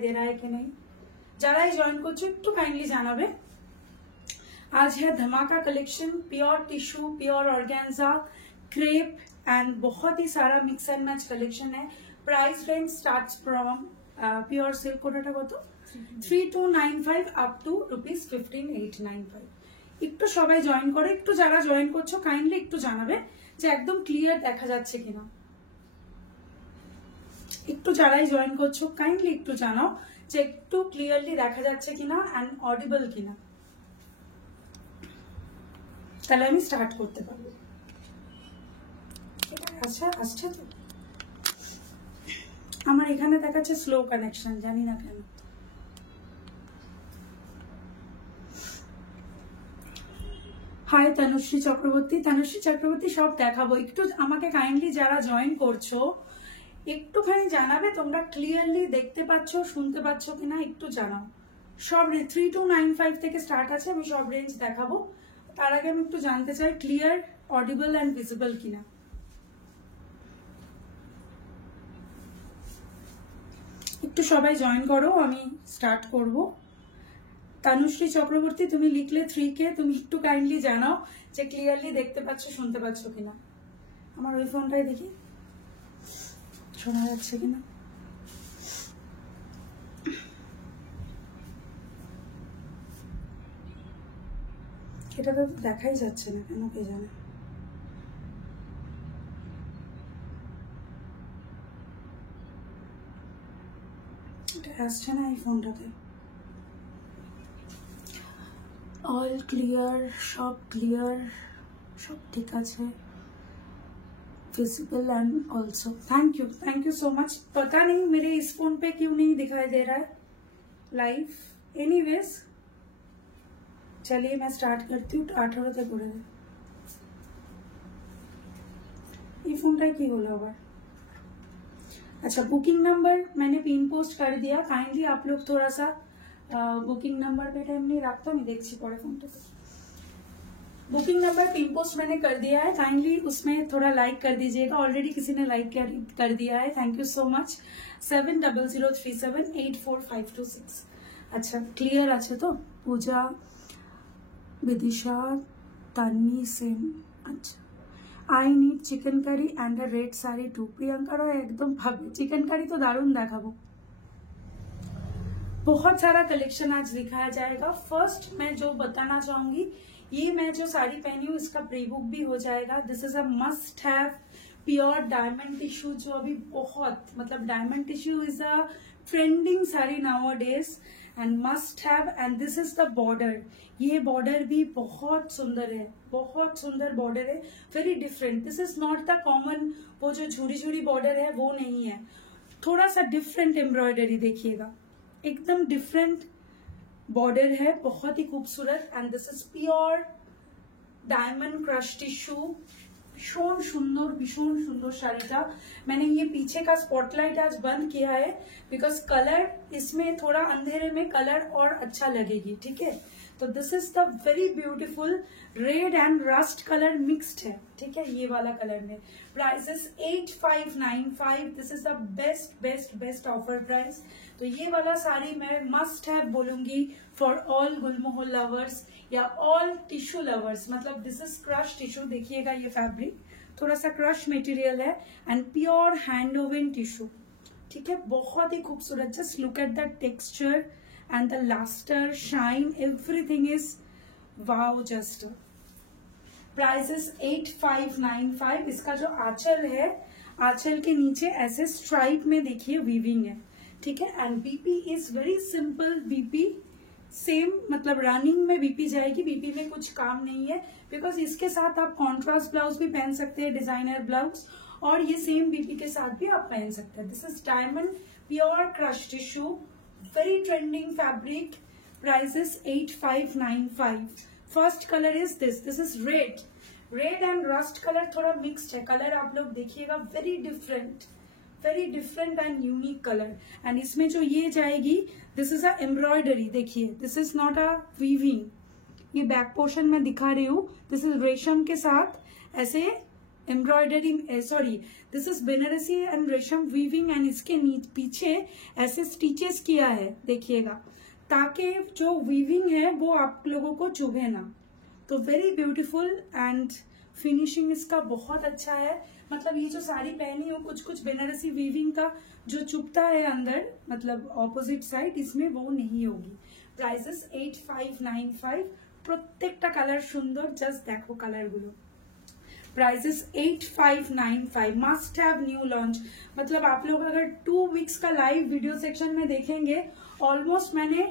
दे रहा है कि नहीं, যারাই জয়েন করছো একটু কাইন্ডলি জানাবে। आज है धमाका collection, pure tissue, pure organza, crepe and बहुत ही सारा मिक्स एंड मैच कलेक्शन है। Price range starts from pure silk कोटाटा কত 3295 अप टू ₹15895। একটু সবাই জয়েন করে, একটু যারা জয়েন করছো কাইন্ডলি একটু জানাবে যে একদম ক্লিয়ার দেখা যাচ্ছে কিনা। একটু যারাই জয়েন করছো কাইন্ডলি একটু জানাও যে একটু ক্লিয়ারলি দেখা যাচ্ছে কিনা এন্ড অডিবল কিনা, তাহলে আমি স্টার্ট করতে পারবো। আচ্ছা আসছে তো, আমার এখানে দেখাচ্ছে স্লো কানেকশন, জানি না কেন। হাই তনুশ্রী চক্রবর্তী, তনুশ্রী চক্রবর্তী সব দেখাবো। একটু আমাকে কাইন্ডলি যারা জয়েন করছো একটুখানি জানাবে তোমরা ক্লিয়ারলি দেখতে পাচ্ছ শুনতে পাচ্ছ কিনা, একটু জানাও। সব 3295 থেকে স্টার্ট আছে, আমি সব রেঞ্জ দেখাবো। তার আগে আমি একটু জানতে চাই ক্লিয়ার, অডিবল এন্ড ভিজিবল কিনা। একটু সবাই জয়েন করো, আমি স্টার্ট করব। তনুশ্রী চক্রবর্তী তুমি লিখলে 3K, তুমি একটু কাইন্ডলি জানাও যে ক্লিয়ারলি দেখতে পাচ্ছ শুনতে পাচ্ছ কিনা। আমার ওই ফোনটাই দেখি শোনা যাচ্ছে কিনা। এটা তো দেখাই যাচ্ছে না কেন কে জানে। এটা আসছে না এই ফোনটাতে। অল ক্লিয়ার, সব ক্লিয়ার, সব ঠিক আছে, visible and also. Thank you so much. पता नहीं मेरे इस फोन पे क्यों नहीं दिखाई दे रहा है लाइव। एनीवेज चलिए मैं स्टार्ट करती हूँ। 18 तक उड़े ये फोनটা কি হলো আবার। अच्छा बुकिंग नंबर मैंने पिन पोस्ट कर दिया, काइंडली आप लोग थोड़ा सा बुकिंग नंबर पे टाइम नहीं रखता, मैं देखी पड़े फोन पे। बुकिंग नंबर पिन पोस्ट मैंने कर दिया है, काइंडली उसमें थोड़ा लाइक कर दीजिएगा। ऑलरेडी किसी ने लाइक कर दिया है, थैंक यू सो मच। 7003784526। अच्छा क्लियर আছে তো। पूजा, विदिशा, तान्नी सेन। अच्छा I need chicken curry and a red sari too. Priyanka एकदम भाभी चिकन करी तो दारुण देखाबो। बहुत सारा कलेक्शन आज दिखाया जाएगा। फर्स्ट मैं जो बताना चाहूंगी, ये मैं जो साड़ी पहनी हूँ इसका प्री बुक भी हो जाएगा। This is a must have pure diamond tissue, जो अभी बहुत मतलब diamond tissue is a trending sari now days and must have. And this is the border, ये बॉर्डर भी बहुत सुंदर है, बहुत सुंदर बॉर्डर है, very different. This is not the common वो जो झुरी झुरी बॉर्डर है वो नहीं है, थोड़ा सा डिफरेंट एम्ब्रॉयडरी देखिएगा, एकदम डिफरेंट बॉर्डर है, बहुत ही खूबसूरत। And this is pure diamond crush tissue, भीषण सुंदर शाड़ीटा। मैंने ये पीछे का स्पॉटलाइट आज बंद किया है बिकॉज कलर इसमें थोड़ा अंधेरे में कलर और अच्छा लगेगी, ठीक है। तो this is the very beautiful red and rust colour mixed है, ठीक है, ये वाला कलर में। Price is 8595। This is the best best best offer price. तो ये वाला साड़ी मैं मस्ट हैव बोलूंगी फॉर ऑल गुलमोहर लवर्स या ऑल टिश्यू लवर्स। मतलब दिस इज क्रश टिश्यू, देखिएगा ये फैब्रिक थोड़ा सा क्रश मटेरियल है and pure hand woven tissue, ठीक है, बहुत ही खूबसूरत। Just look at the texture and the Lester shine, everything is wow just. Price is 8595। इसका जो आंचल है, आंचल के नीचे ऐसे स्ट्राइप में देखिए वीविंग है, ठीक है। And BP is very simple, BP same मतलब रनिंग में बीपी जाएगी, बीपी में कुछ काम नहीं है बिकॉज इसके साथ आप कॉन्ट्रास्ट ब्लाउज भी पहन सकते हैं, डिजाइनर ब्लाउज, और ये सेम बीपी के साथ भी आप पहन सकते हैं। This is diamond pure crush tissue, very trending fabric. Price is 8595। First colour is this is red and rust colour, थोड़ा मिक्स्ड है कलर, आप लोग देखिएगा, very different and unique colour. And इसमें जो ये जाएगी, दिस इज अ एम्ब्रॉयडरी, देखिए this is not a weaving, ये बैक पोर्शन में दिखा रही हूँ। दिस इज रेशम के साथ ऐसे embroidery, sorry this is Banarasi and रेशम वीविंग एंड इसके पीछे ऐसे स्टिचेस किया है देखिएगा, ताकि जो वीविंग है वो आप लोगों को चुभे ना। तो वेरी ब्यूटीफुल एंड फिनिशिंग इसका बहुत अच्छा है। मतलब ये जो साड़ी पहनी हो कुछ कुछ बनारसी वीविंग का जो चुभता है अंदर, मतलब ऑपोजिट साइड, इसमें वो नहीं होगी। प्राइसेस 8595, প্রত্যেকটা কালার সুন্দর, জাস্ট দেখো কালারগুলো। Prices 8595, must have new launch. मतलब आप लोग अगर 2 वीक्स का लाइव वीडियो सेक्शन में देखेंगे, ऑलमोस्ट मैंने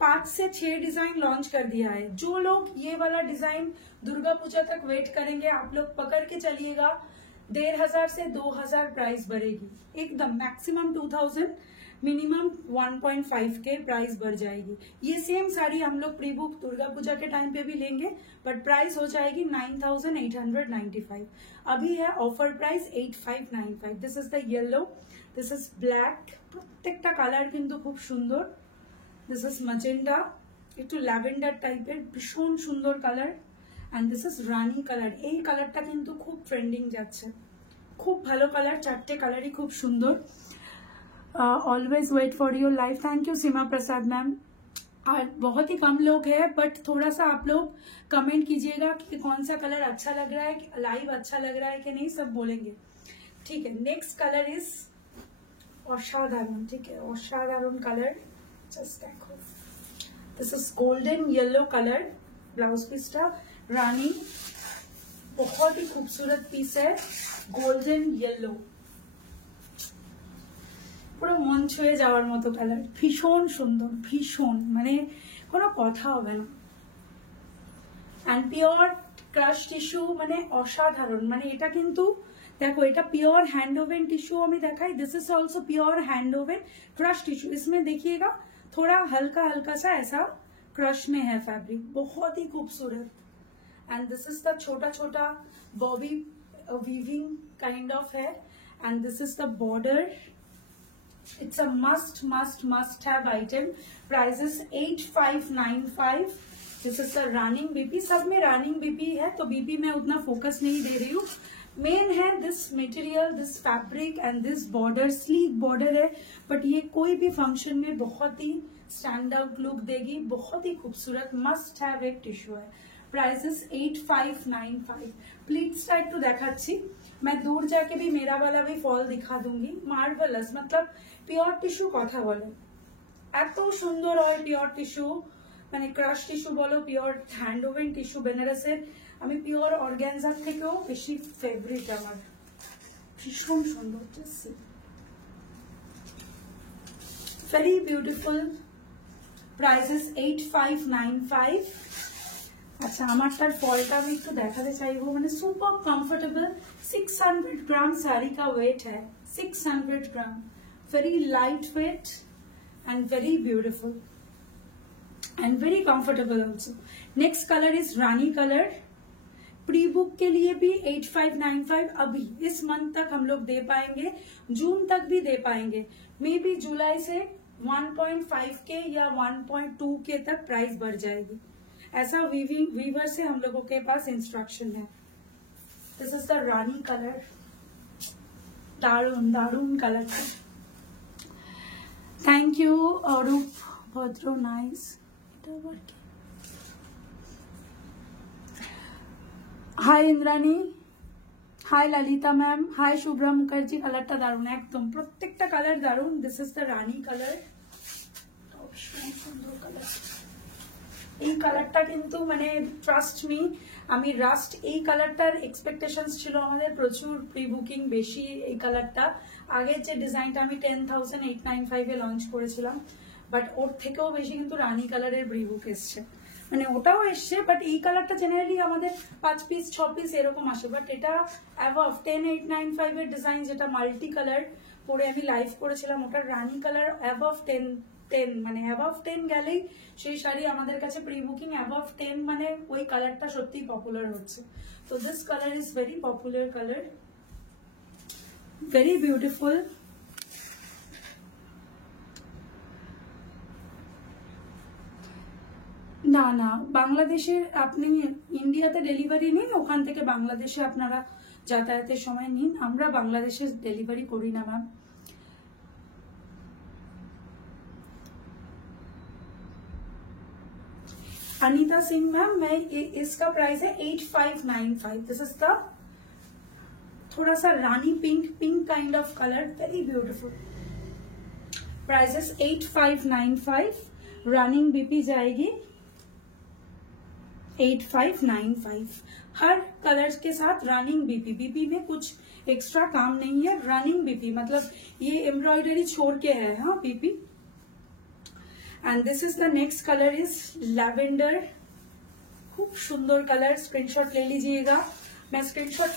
5 से 6 डिजाइन लॉन्च कर दिया है। जो लोग ये वाला डिजाइन दुर्गा पूजा तक वेट करेंगे, आप लोग पकड़ के चलिएगा 1500 से 2000 प्राइस बढ़ेगी एकदम, मैक्सिमम 2000, मिनिमम 1.5K प्राइस बढ़ जाएगी। ये सेम साड़ी हम लोग प्री बुक दुर्गा पूजा के टाइम पे भी लेंगे, बट प्राइस हो जाएगी 9895। अभी है offer price 8595। This is the yellow, this is black, प्रत्येकटा कालार किन्तु खूब सुंदर। दिस इज मजेंडा, एकटू लैवेंडार टाइपेर भीषण सुंदर colour, and this is Rani colour. এই কালারটা কিন্তু খুব ট্রেন্ডিং যাচ্ছে, খুব ভালো কালার, চারটে কালারই খুব সুন্দর। Always wait for your life, thank you Seema Prasad ma'am. और बहुत ही कम लोग हैं, बट थोड़ा सा आप लोग कमेंट कीजिएगा कि कौन सा कलर अच्छा लग रहा है, लाइव अच्छा लग रहा है कि नहीं, सब बोलेंगे, ठीक है। नेक्स्ट कलर इज असाधारण, ठीक है, असाधारण कलर, जस्ट देखो, this is golden yellow colour, blouse पीसटा रानी, बहुत ही खूबसूरत पीस है, गोल्डन येलो, পুরো মন ছুঁয়ে যাওয়ার মতো কালার, ভীষণ সুন্দর, ভীষণ, মানে কোনো কথা হবে না। এন্ড পিওর ক্রাশ টিস্যু, মানে অসাধারণ, মানে এটা কিন্তু देखो, এটা प्योर हैंड ओवन टिश्यू हमें दिखाई, this is also pure hand oven crush tissue. इसमें देखिएगा थोड़ा हल्का हल्का सा ऐसा क्रश में है फैब्रिक, बहुत ही खूबसूरत। एंड दिस इज द छोटा छोटा बॉबी वीविंग काइंड ऑफ है, and this is the border. It's a must must must have item. Prices 8595। This is the running BP, सब में रनिंग बीपी है तो बीपी में उतना फोकस नहीं दे रही हूँ। मेन है this material, this fabric and this border, sleek border है, बट ये कोई भी फंक्शन में बहुत ही स्टैंड आउट लुक देगी, बहुत ही खूबसूरत, मस्ट हैव एक टिश्यू है। प्राइसेस 8595। प्लीट्स टाइप तो देखाচ্ছি, मैं दूर जाके भी मेरा वाला भी फॉल दिखा दूंगी। मार्वेलस, मतलब प्योर टिश्यू कथा बोले, এত সুন্দর হয় পিওর টিস্যু, মানে ক্রাশ টিস্যু বলো, পিওর হ্যান্ড ওভেন টিস্যু বেনারসের, আমি পিওর অর্গানজার থেকেও বেশি ফেভারিট আমার, ভীষণ সুন্দর, ভেরি বিউটিফুল। প্রাইসেস 8595। আচ্ছা, আমারটার ফলটা আমি একটু দেখাতে চাইবো, মানে সুপার কমফোর্টেबल। 600 ग्राम साड़ी का वेट है, 600 gram, very light weight and very beautiful and very comfortable also. Next color is Rani color। Pre book के लिए भी 8595 अभी इस मंथ तक हम लोग दे पाएंगे, जून तक भी दे पाएंगे, मे बी जुलाई से 1.5K या 1.2K तक प्राइस बढ़ जाएगी, ऐसा वीवर से हम लोगों के पास इंस्ट्रक्शन है। दिस इज द रानी कलर, दारुण दारुण कलर था। Thank you Arup Bhadra, nice. Hi Indrani, hi Lalita ma'am, hi Shubhra Mukherjee. कलरটা দারুণ, একদম প্রত্যেকটা কালার দারুণ। দিস ইজ দ্য রানী কালার, সুন্দর কালার। এই কালারটা কিন্তু মানে ট্রাস্ট মি, আমি রাস্ট এই কালারটার এক্সপেকটেশনস ছিল আমাদের প্রচুর, প্রি বুকিং বেশি এই কালারটা। আগের যে ডিজাইনটা আমি 10,895 এ লঞ্চ করেছিলাম, বাট ওর থেকেও বেশি কিন্তু রানী কালারের প্রি বুক এসছে, মানে ওটাও এসছে, বাট এই কালারটা জেনারেলি আমাদের 5 পিস 6 পিস এরকম আসে, বাট এটা অ্যাবভ 10,895 এর ডিজাইন, যেটা মাল্টি কালার পরে আমি লাইভ করেছিলাম, ওটার রানী কালার অ্যাবভ 10, মানে অ্যাবভ 10 গেলেই সেই শাড়ি আমাদের কাছে প্রি বুকিং অ্যাবভ 10, মানে ওই কালারটা সত্যি পপুলার হচ্ছে। তো this colour is very popular colour, very beautiful. না না, বাংলাদেশের আপনি ইন্ডিয়াতে ডেলিভারি নেই, ওখান থেকে বাংলাদেশে আপনারা যাতায়াতের সময় নিন, আমরা বাংলাদেশে ডেলিভারি করি না ম্যাম। अनीता सिंह मैम, मैं इसका प्राइस है 8595। दिस इज द थोड़ा सा रानी pink kind of colour, very beautiful. Price is 8595। Running BP जाएगी 8595। हर कलर्स के साथ रनिंग बीपी में कुछ एक्स्ट्रा काम नहीं है। रनिंग बीपी मतलब ये एम्ब्रॉयडरी छोड़ के है, हाँ BP. And this is the next colour is lavender, खूब सुंदर कलर। स्क्रीनशॉट ले लीजिएगा। मैं स्क्रीनशॉट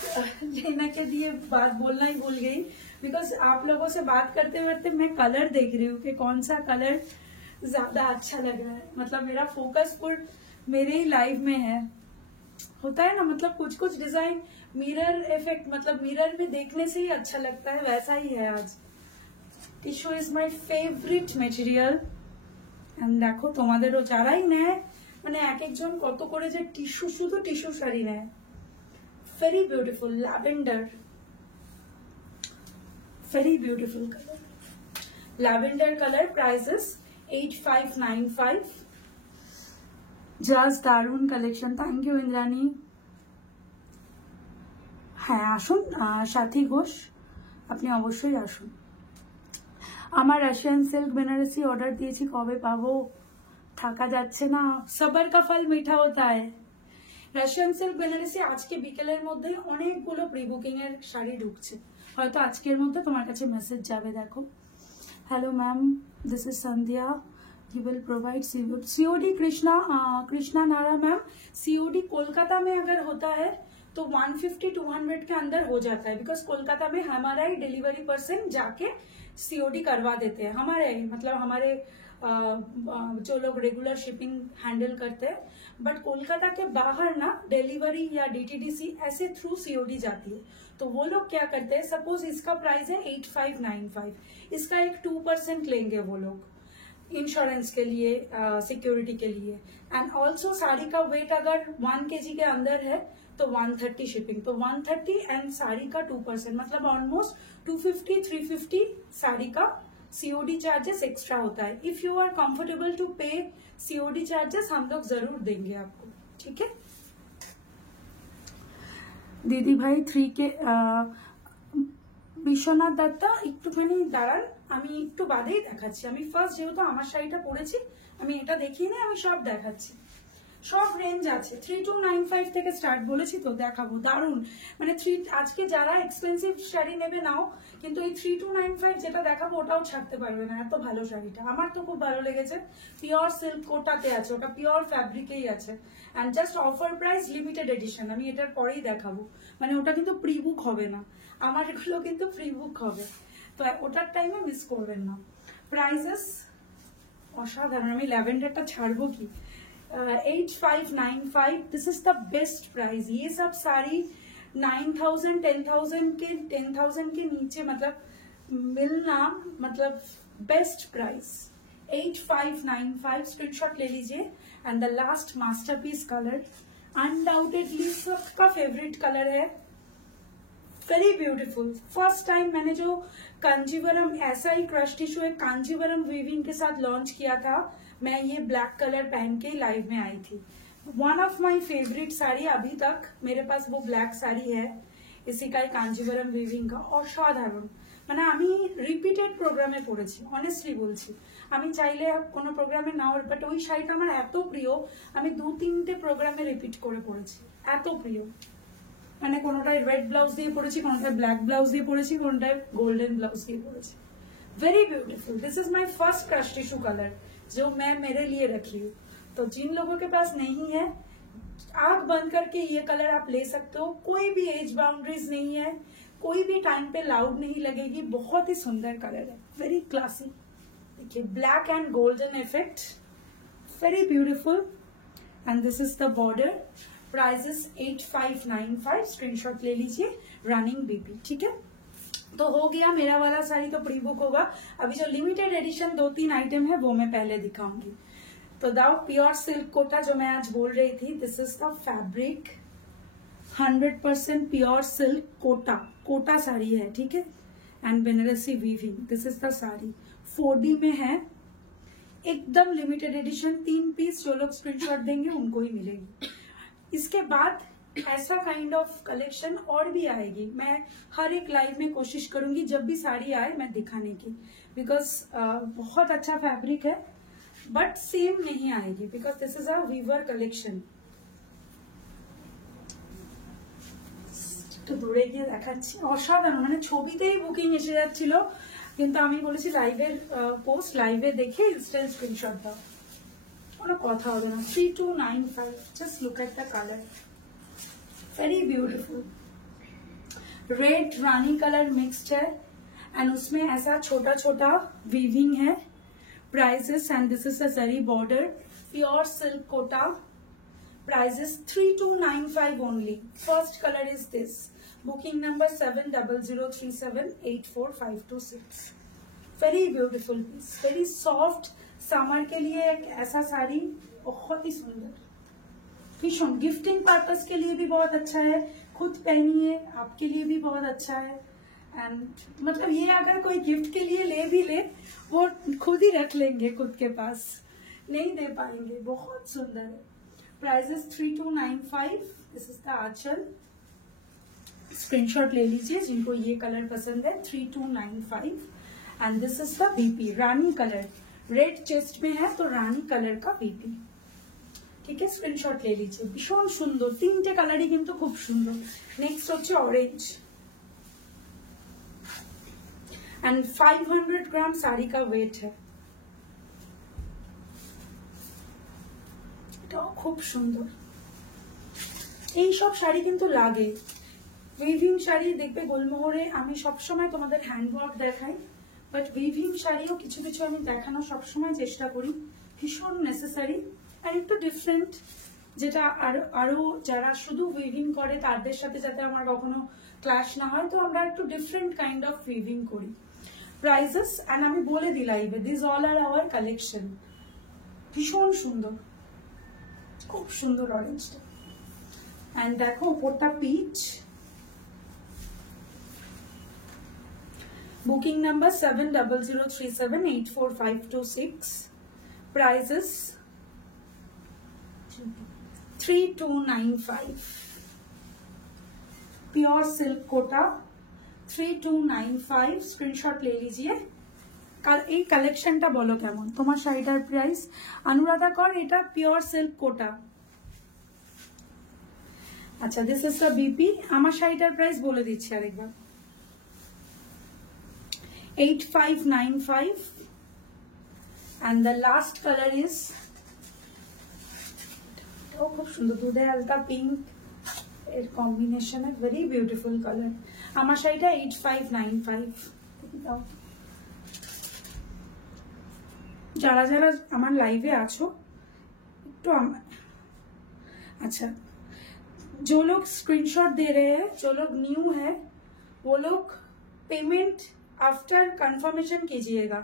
लेने के लिए बात बोलना ही भूल गई, बिकॉज आप लोगों से बात करते करते मैं कलर देख रही हूँ कि कौन सा कलर ज्यादा अच्छा लग रहा है। मतलब मेरा फोकस फुल मेरे ही लाइव में है, होता है ना, मतलब कुछ कुछ डिजाइन मिरर इफेक्ट, मतलब मिरर में देखने से ही अच्छा लगता है, वैसा ही है आज। Tissue is my favourite material. And देखो তোমাদেরও যারাই নেয়, মানে এক একজন কত করে যে টিস্যু, শুধু টিস্যু শাড়ি নেয়। Very beautiful lavender, very beautiful colour, lavender colour. Prices 8595। Just দারুন কালেকশন। Thank you Indrani. হ্যাঁ আসুন সাথী ঘোষ, আপনি অবশ্যই আসুন। আমার রাশিয়ান সিল্ক বেনারসি অর্ডার দিয়েছি, কবে পাবো? থাকা যাচ্ছে না, সবার কা ফল মিঠা হতা है। রাশিয়ান সিল্ক বেনারসি আজকে বিকেলের মধ্যেই অনেকগুলো প্রি বুকিং এর শাড়ি ঢুকছে, হয়তো আজকের মধ্যে তোমার কাছে মেসেজ যাবে। দেখো, hello ma'am, this is Sandhya, you will provide COD. Krishna नारा मैम, सीओडी कोलकाता में अगर होता है तो 150-200 के अंदर हो जाता है, बिकॉज कोलकाता में हमारा ही डिलीवरी पर्सन जाके सीओडी करवा देते हैं, हमारे मतलब हमारे जो लोग रेगुलर शिपिंग हैंडल करते हैं। बट कोलकाता के बाहर ना डिलीवरी या डीटीडीसी ऐसे थ्रू सीओडी जाती है, तो वो लोग क्या करते हैं, सपोज इसका प्राइस है 8595, इसका एक 2% लेंगे वो लोग इंश्योरेंस के लिए, सिक्योरिटी के लिए। एंड ऑल्सो साड़ी का वेट अगर 1 kg के अंदर है तो 130 शिपिंग, तो 130 एंड साड़ी का 2%, मतलब ऑलमोस्ट 250-350 साड़ी का सीओडी चार्जेस एक्स्ट्रा होता है। If you are comfortable to pay COD charges, हम लोग जरूर देंगे आपको, ठीक है। दीदी भाई 3K বিশ্বনাথ দত্তা, একটুখানি দাঁড়ান, আমি একটু বাদেই দেখাচ্ছি। আমি ফার্স্ট যেহেতু আমার শাড়িটা পরেছি, আমি এটা দেখিয়ে নিয়ে আমি সব দেখাচ্ছি। সব রেঞ্জ আছে, 3295 থেকে স্টার্ট বলেছি তো, দেখাবো দারুন। মানে আজকে যারা এক্সপেন্সিভ শাড়ি নেবে নাও, কিন্তু এই 3295 যেটা দেখাবো ওটাও ছাড়তে পারবে না, এত ভালো শাড়িটা। আমার তো খুব ভালো লেগেছে। পিওর সিল্ক কোটাতে আছে, ওটা পিওর ফ্যাব্রিকেই আছে। And just offer price, limited edition. আমি এটার পরেই দেখাবো, মানে ওটা কিন্তু প্রি বুক হবে না, আমার এগুলো কিন্তু প্রি বুক হবে, তো ওটার টাইমে মিস করবেন না। প্রাইসেস অসাধারণ। আমি ল্যাভেন্ডারটা ছাড়বো কি, 8595। This is the best price. ये सब साड़ी 9000 10,000 के नीचे मतलब मिलना, मतलब बेस्ट प्राइस 8595। स्क्रीनशॉट ले लीजिए। And the last masterpiece colour, undoubtedly सबका फेवरेट कलर है, वेरी ब्यूटीफुल। फर्स्ट टाइम मैंने जो कांजीवरम, ऐसा ही क्रश टिश्यू एक कांजीवरम वीविंग के साथ लॉन्च किया था, मैं ये ब्लैक कलर पहन के लाइव में आई थी। One of my favourite sari, अभी तक मेरे पास वो ब्लैक साड़ी है, इसी का कांजीवरम वीविंग का, অসাধারণ। মানে আমি রিপিটেড প্রোগ্রামে পড়েছি, অনেস্টলি বলছি। আমি চাইলে কোনো প্রোগ্রামে নাও, বাট ওই শাড়িটা আমার এত প্রিয়, আমি 2-3টে প্রোগ্রামে রিপিট করে পড়েছি, এত প্রিয়। মানে কোনোটায় রেড ব্লাউজ দিয়ে পড়েছি, কোনোটায় ব্ল্যাক ব্লাউজ দিয়ে পড়েছি, কোনোটায় গোল্ডেন ব্লাউজ দিয়ে পড়েছি। Very beautiful. This is my first crush tissue colour जो मैं मेरे लिए रखी हूँ। तो जिन लोगों के पास नहीं है, आंख बंद करके ये कलर आप ले सकते हो, कोई भी एज बाउंड्रीज नहीं है, कोई भी टाइम पे लाउड नहीं लगेगी, बहुत ही सुंदर कलर है, वेरी क्लासी। देखिए black and golden effect, very beautiful. And this is the border. Prices 8595। Screenshot ले लीजिए, रनिंग बीपी, ठीक है। तो हो गया मेरा वाला साड़ी तो प्री बुक होगा। अभी जो लिमिटेड एडिशन 2-3 आइटम है वो मैं पहले दिखाऊंगी। तो दाउ प्योर सिल्क कोटा जो मैं आज बोल रही थी, this is the fabric, 100% pure silk Kota, Kota sari है, ठीक है, and Banarasi weaving. This is the sari 4D में है, एकदम लिमिटेड एडिशन, 3 पीस। जो लोग स्क्रीनशॉट देंगे उनको ही मिलेगी। इसके बाद ऐसा काइंड ऑफ कलेक्शन और भी आएगी। मैं हर एक लाइव में कोशिश करूंगी जब भी साड़ी आए मैं दिखाने की, बिकॉज बहुत अच्छा फैब्रिक है, बट सेम नहीं आएगी because this is a weaver collection. একটু দূরে গিয়ে দেখাচ্ছি, অসাধারণ, মানে ছবিতেই বুকিং এসে যাচ্ছিল, কিন্তু আমি বলেছি লাইভের পোস্ট লাইভে দেখে ইনস্ট্যান্ট স্ক্রিনশট দাও, কোনো কথা হবে না। 3295, just look at the colour, very beautiful red rani colour mixed है एंड उसमें ऐसा छोटा छोटा वीविंग है। Prices and this is a zari border, pure silk Kota. Prices 3295 only. First colour is this, booking number 7003784526। Very beautiful piece, very soft, summer के लिए एक ऐसा साड़ी बहुत ही सुंदर, भीषण गिफ्टिंग पर्पस के लिए भी बहुत अच्छा है, खुद पहनिए आपके लिए भी बहुत अच्छा है। एंड मतलब ये अगर कोई गिफ्ट के लिए ले भी ले वो खुद ही रख लेंगे खुद के पास, नहीं दे पाएंगे, बहुत सुंदर है। Prices 3295। This is the aanchal, screenshot ले लीजिए जिनको ये कलर पसंद है। 3295 and this is the BP, rani colour, red chest में है तो रानी कलर का बीपी, ठीक है, स्क्रीनशॉट ले लीजिए। भीषण सुंदर, 3টে কালারই কিন্তু খুব সুন্দর। নেক্সট হচ্ছে অরেঞ্জ एंड 500 ग्राम साड़ी का वेट है, এটাও খুব সুন্দর। এই সব শাড়ি কিন্তু লাগে, উইভিং শাড়ি দেখবে গোলমোহরে আমি সবসময় তোমাদের হ্যান্ডওয়ার্ক দেখাই, বাট উইভিং শাড়িও কিছু কিছু আমি দেখানোর সবসময় চেষ্টা করি, ভীষণ নেসেসারি আর একটু ডিফারেন্ট, যেটা আরো যারা শুধু উইভিং করে তাদের সাথে যাতে আমার কখনো ক্লাশ না হয়, তো আমরা একটু ডিফারেন্ট কাইন্ড অফ উইভিং করি। প্রাইসেস এন্ড আমি বলে দিলাই, this all are our collection, ভীষণ সুন্দর, খুব সুন্দর অরেঞ্জটা। এন্ড দেখো উপরটা peach, booking number 7003784526। Prices 3295, pure silk Kota 3295। Screenshot ले लीजिए। এই কালেকশনটা বলো কেমন, তোমার শাড়িটার প্রাইস? অনুরাধা কর, এটা পিওর সিল্ক কোটা। আচ্ছা, দিস ইজ দ্য বিপি। আমার শাড়িটার প্রাইস বলে দিচ্ছি আরেকবার, 8595 and the last color is খুব সুন্দর, দুধের হালকা পিঙ্ক এর কম্বিনেশনে, ভেরি বিউটিফুল কালার। আমার শাড়িটা 8595। যারা যারা আমার লাইভে আছো একটু अच्छा, जो लोग स्क्रीनशॉट दे रहे हैं, जो लोग न्यू है, वो लोग पेमेंट आफ्टर कंफर्मेशन कीजिएगा।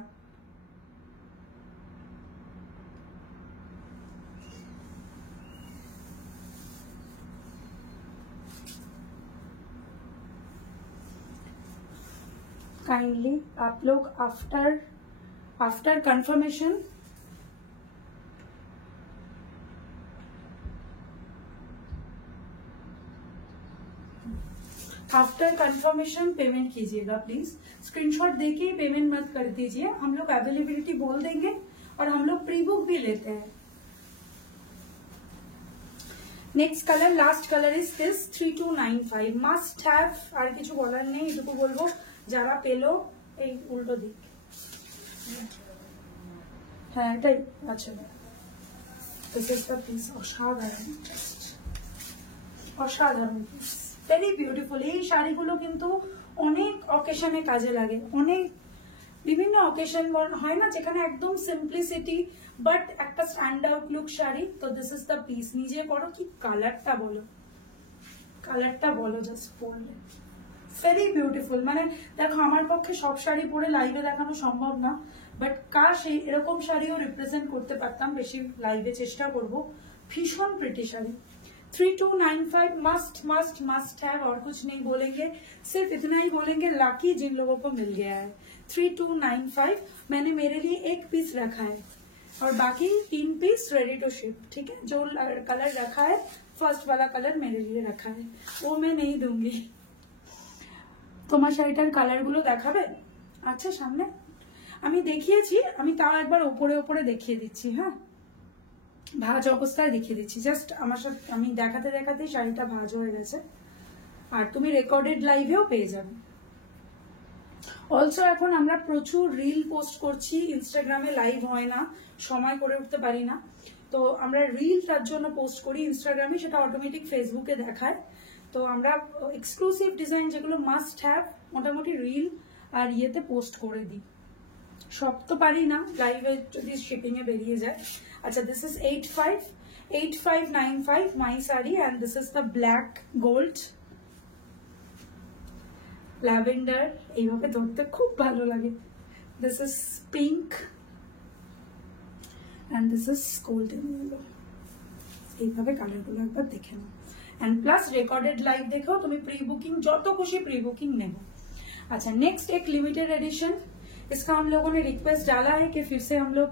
काइंडली आप लोग आफ्टर कंफर्मेशन पेमेंट कीजिएगा प्लीज। स्क्रीनशॉट देके पेमेंट मत कर दीजिए, हम लोग अवेलेबिलिटी बोल देंगे और हम लोग प्री बुक भी लेते हैं। Next colour, last colour is this 3295, must have. আর কিছু বলার নেই, এটুকু বলবো যারা পেলো এই উল্টো দিক, হ্যাঁ এটাই। আচ্ছা, দিস ইজ দ্য পিস, অসাধারণ, অসাধারণ পিস, ভেরি বিউটিফুল। এই শাড়িগুলো কিন্তু অনেক অকেশনে কাজে লাগে, অনেক বিভিন্ন অকেশন হয় না যেখানে একদম সিম্পলিসিটি বাট একটা স্ট্যান্ড আউট লুক শাড়ি, তো দিস ইজ দ্য পিস। নিজে করো, কি কালারটা বলো, কালারটা বলো, জাস্ট পরলে ভেরি বিউটিফুল। মানে দেখো, আমার পক্ষে সব শাড়ি পরে লাইভে দেখানো সম্ভব না, বাট কাশ এরকম শাড়িও রিপ্রেজেন্ট করতে পারতাম, বেশি লাইভে চেষ্টা করব। ভীষণ pretty sari, 3295 must must must है, और कुछ नहीं बोलेंगे, सिर्फ इतना ही बोलेंगे लकी जिन लोगों को मिल गया है। 3295 मैंने मेरे लिए एक पीस रखा है और बाकी 3 पीस रेडी टू शिप, ठीक है। जो कलर रखा है फर्स्ट वाला कलर मेरे लिए रखा है, वो मैं नहीं दूंगी। তোমার শাড়িটার কালার গুলো দেখাবে? আচ্ছা সামনে আমি দেখিয়েছি, আমি তাও একবার ওপরে ওপরে দেখিয়ে দিচ্ছি। হ্যাঁ, ভাঁজ অবস্থায় দেখিয়ে দিচ্ছি, জাস্ট আমার সাথে আমি দেখাতে দেখাতেই শাড়িটা ভাঁজ হয়ে গেছে। আর তুমি রেকর্ডেড লাইভেও পেয়ে যাবে। অলসো এখন আমরা প্রচুর রিল পোস্ট করছি, ইনস্টাগ্রামে লাইভ হয় না, সময় করে উঠতে পারি না, তো আমরা রিল তার জন্য পোস্ট করি ইনস্টাগ্রামে, সেটা অটোমেটিক ফেসবুকে দেখায়। তো আমরা এক্সক্লুসিভ ডিজাইন যেগুলো মাস্ট হ্যাভ মোটামুটি রিল আর ইয়েতে পোস্ট করে দিই, সব তো পারি না লাইভে যদি শিপিং এ বেরিয়ে যায়। আচ্ছা, this is 8595 my sari and this is the black gold lavender, এইভাবে ধরতে খুব ভালো লাগে। This is pink and this is golden yellow, এইভাবে কালারগুলো একবার দেখে নাও। एंड प्लस रिकॉर्डेड लाइव देखो, तुम्हें प्री बुकिंग जो तो खुशी प्री बुकिंग नेबो। अच्छा, नेक्स्ट एक लिमिटेड एडिशन, इसका हम लोगों ने रिक्वेस्ट डाला है कि फिर से हम लोग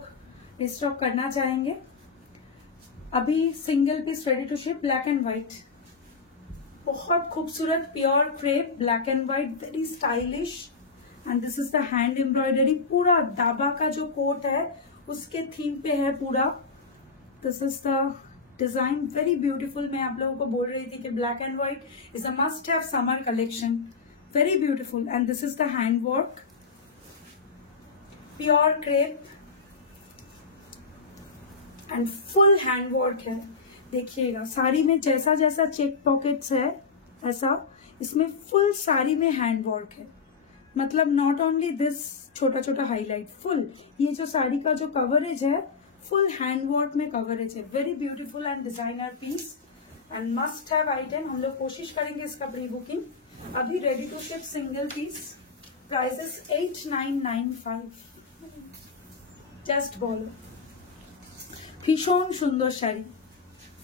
रिस्टॉक करना चाहेंगे। अभी single piece ready to ship black and white, बहुत खूबसूरत pure crepe black and white, very stylish. And this is the hand embroidery, पूरा दाबा का जो कोट है उसके थीम पे है पूरा। This is the design, very beautiful. मैं आप लोगों को बोल रही थी कि black and white is a must have summer collection, very beautiful. And this is the hand work, pure crepe and full hand work है। देखिएगा साड़ी में जैसा जैसा चेक पॉकेट्स है ऐसा इसमें फुल साड़ी में हैंड वर्क है, मतलब नॉट ओनली दिस छोटा छोटा हाईलाइट, फुल ये जो साड़ी का जो कवरेज है फुल हैंड वर्क में कवरेज है, very beautiful and designer piece and must have item. हम लोग कोशिश करेंगे इसका प्री बुकिंग। अभी ready to ship single piece, prices 8995, just बोलो। भीषण सुंदर sari,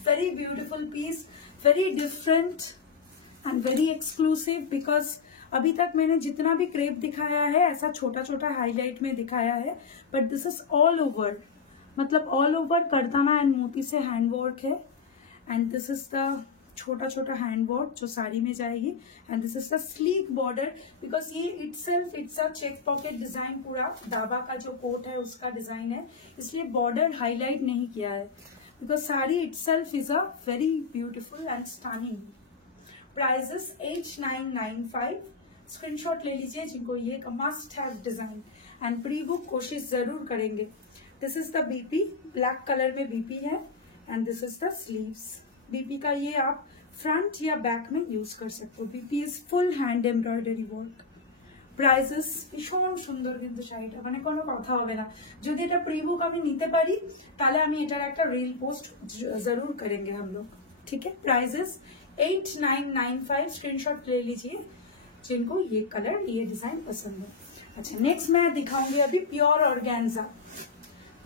very beautiful piece, very different and very exclusive, because अभी तक मैंने जितना भी क्रेप दिखाया है ऐसा छोटा छोटा हाईलाइट में दिखाया है, but this is all over, मतलब ऑल ओवर करदाना एंड मोती से हैंड वर्क है। एंड दिस इज द छोटा छोटा हैंड वर्क जो साड़ी में जाएगी। And this is the sleek border, because ये itself it's a check pocket design, पूरा दाबा का जो कोट है उसका डिजाइन है, इसलिए बॉर्डर हाईलाइट नहीं किया है, because sari itself is a very beautiful and stunning. Prices 8995, screenshot ले लीजिए जिनको ये must have design, and pre book कोशिश जरूर करेंगे। This is the BP, black colour में बीपी है and this is the sleeves. BP का ये आप फ्रंट या बैक में यूज कर सकते हो। BP is full hand embroidery work. Prices भीषण सुंदर किन्तु শাড়িটা, মানে কোনো কথা হবে না। যদি এটা প্রি বুক আমি নিতে পারি তাহলে আমি এটার একটা রিল পোস্ট जरूर करेंगे हम लोग, ठीक है। प्राइसेस 8995, स्क्रीनशॉट ले लीजिए जिनको ये कलर ये डिजाइन पसंद है। अच्छा, नेक्स्ट मैं दिखाऊंगी अभी प्योर ऑर्गेन्जा,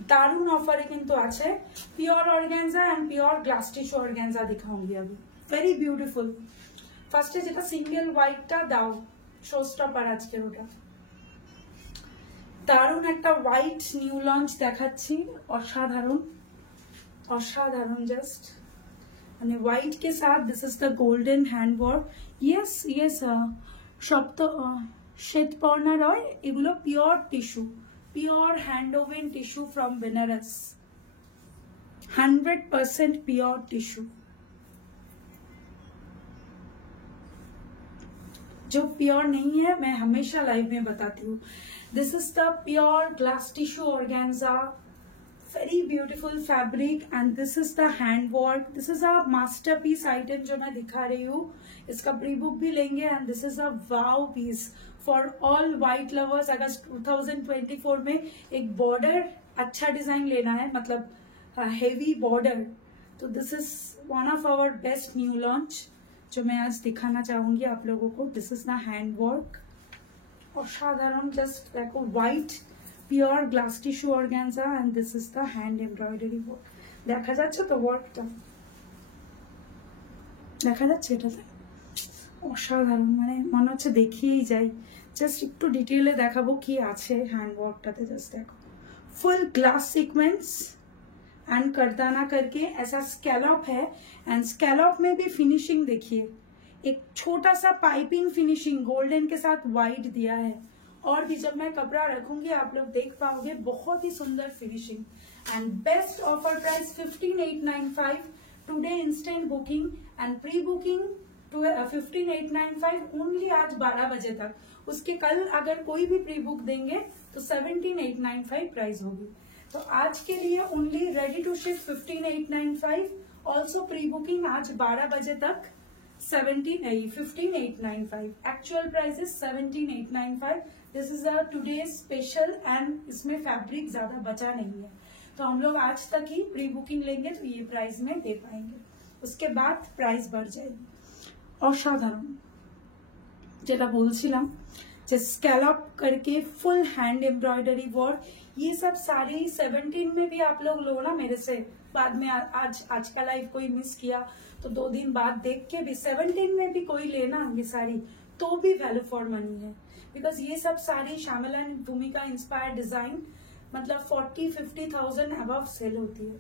दारुण ऑफर किन्तु आछे। Pure organza and pure glass tissue organza दिखाऊंगी अभी, वेरी ब्यूटीफुल। फार्स्टे जेटा सिंगल व्हाइटटा दाओ शोस्टपार आजकेर, ओटा दारुण एकटा व्हाइट निउ लॉन्च देखाচ্ছি, असाधारण असाधारण, जस्ट माने व्हाइट के साथ this is the golden hand work. Yes yes, सब तो श्वेतपर्णा रॉय, एगुलो pure tissue, pure hand woven tissue from Banaras, 100% pure tissue. जो प्योर नहीं है मैं हमेशा लाइव में बताती हूँ। This is the pure glass tissue organza, very beautiful fabric and this is the hand work. This is a masterpiece item जो मैं दिखा रही हूँ, इसका प्री बुक भी लेंगे। And this is a wow piece for all white lovers. अगर 2024 में एक बॉर्डर अच्छा डिजाइन लेना है, मतलब हेवी बॉर्डर, तो this is one of our best new launch जो मैं आज दिखाना चाहूंगी आप लोगों को। This is the hand work, असाधारण, जस्ट देखो white pure glass tissue organza and this is the hand embroidery work. देखा जाच्छे तो वर्कटा দেখা যাচ্ছে এটাতে অসাধারণ, মানে মনে হচ্ছে দেখিয়েই যাই। জাস্ট একটু ডিটেলে দেখাবো কি আছে हैंडवर्कটাতে। জাস্ট देखो, फुल ग्लास सीक्वेंस एंड करदाना करके ऐसा स्कैलॉप है, एंड स्कैलॉप में भी फिनिशिंग देखिए, एक छोटा सा पाइपिंग फिनिशिंग गोल्डन के साथ वाइट दिया है। और भी जब मैं कपड़ा रखूंगी आप लोग देख पाओगे, बहुत ही सुंदर finishing. And best offer price 15,895। Today instant booking and pre booking to 15,895 only आज 12 बजे तक। उसके कल अगर कोई भी प्री बुक देंगे तो 17,895 प्राइस होगी। तो आज के लिए only ready to ship 15,895, also pre booking आज 12 बजे तक 15,895। Actual price is 17,895। This is a today special and इसमें फैब्रिक ज्यादा बचा नहीं है, तो हम लोग आज तक ही प्री बुकिंग लेंगे तो ये प्राइस में दे पाएंगे, उसके बाद प्राइस बढ़ जाएगी। অসাধারণ, যেটা বলছিলাম যে स्कैलॉप करके फुल हैंड एम्ब्रॉयडरी वर्क, ये सब सारी 17 में भी आप लोग लो ना मेरे से, बाद में आज का लाइव कोई मिस किया तो 2 दिन बाद देख के भी 17 में भी कोई लेना ये साड़ी तो भी वैल्यू फॉर मनी है। बिकॉज ये सब सारी शामिल एंड भूमिका इंस्पायर्ड डिजाइन मतलब 40-50,000 अबव सेल होती है।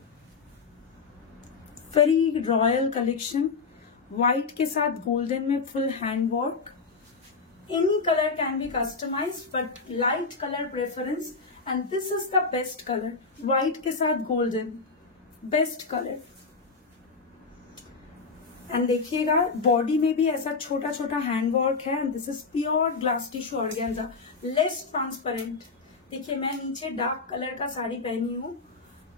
वेरी रॉयल कलेक्शन, व्हाइट के साथ गोल्डन में full hand work. Any colour can be customised but light colour preference, and this is the best colour, white के साथ गोल्डन, बेस्ट कलर। एंड देखिएगा body में भी ऐसा छोटा छोटा हैंड वर्क है, and this is pure glass tissue organza, less transparent. देखिए मैं नीचे डार्क कलर का साड़ी पहनी हूँ,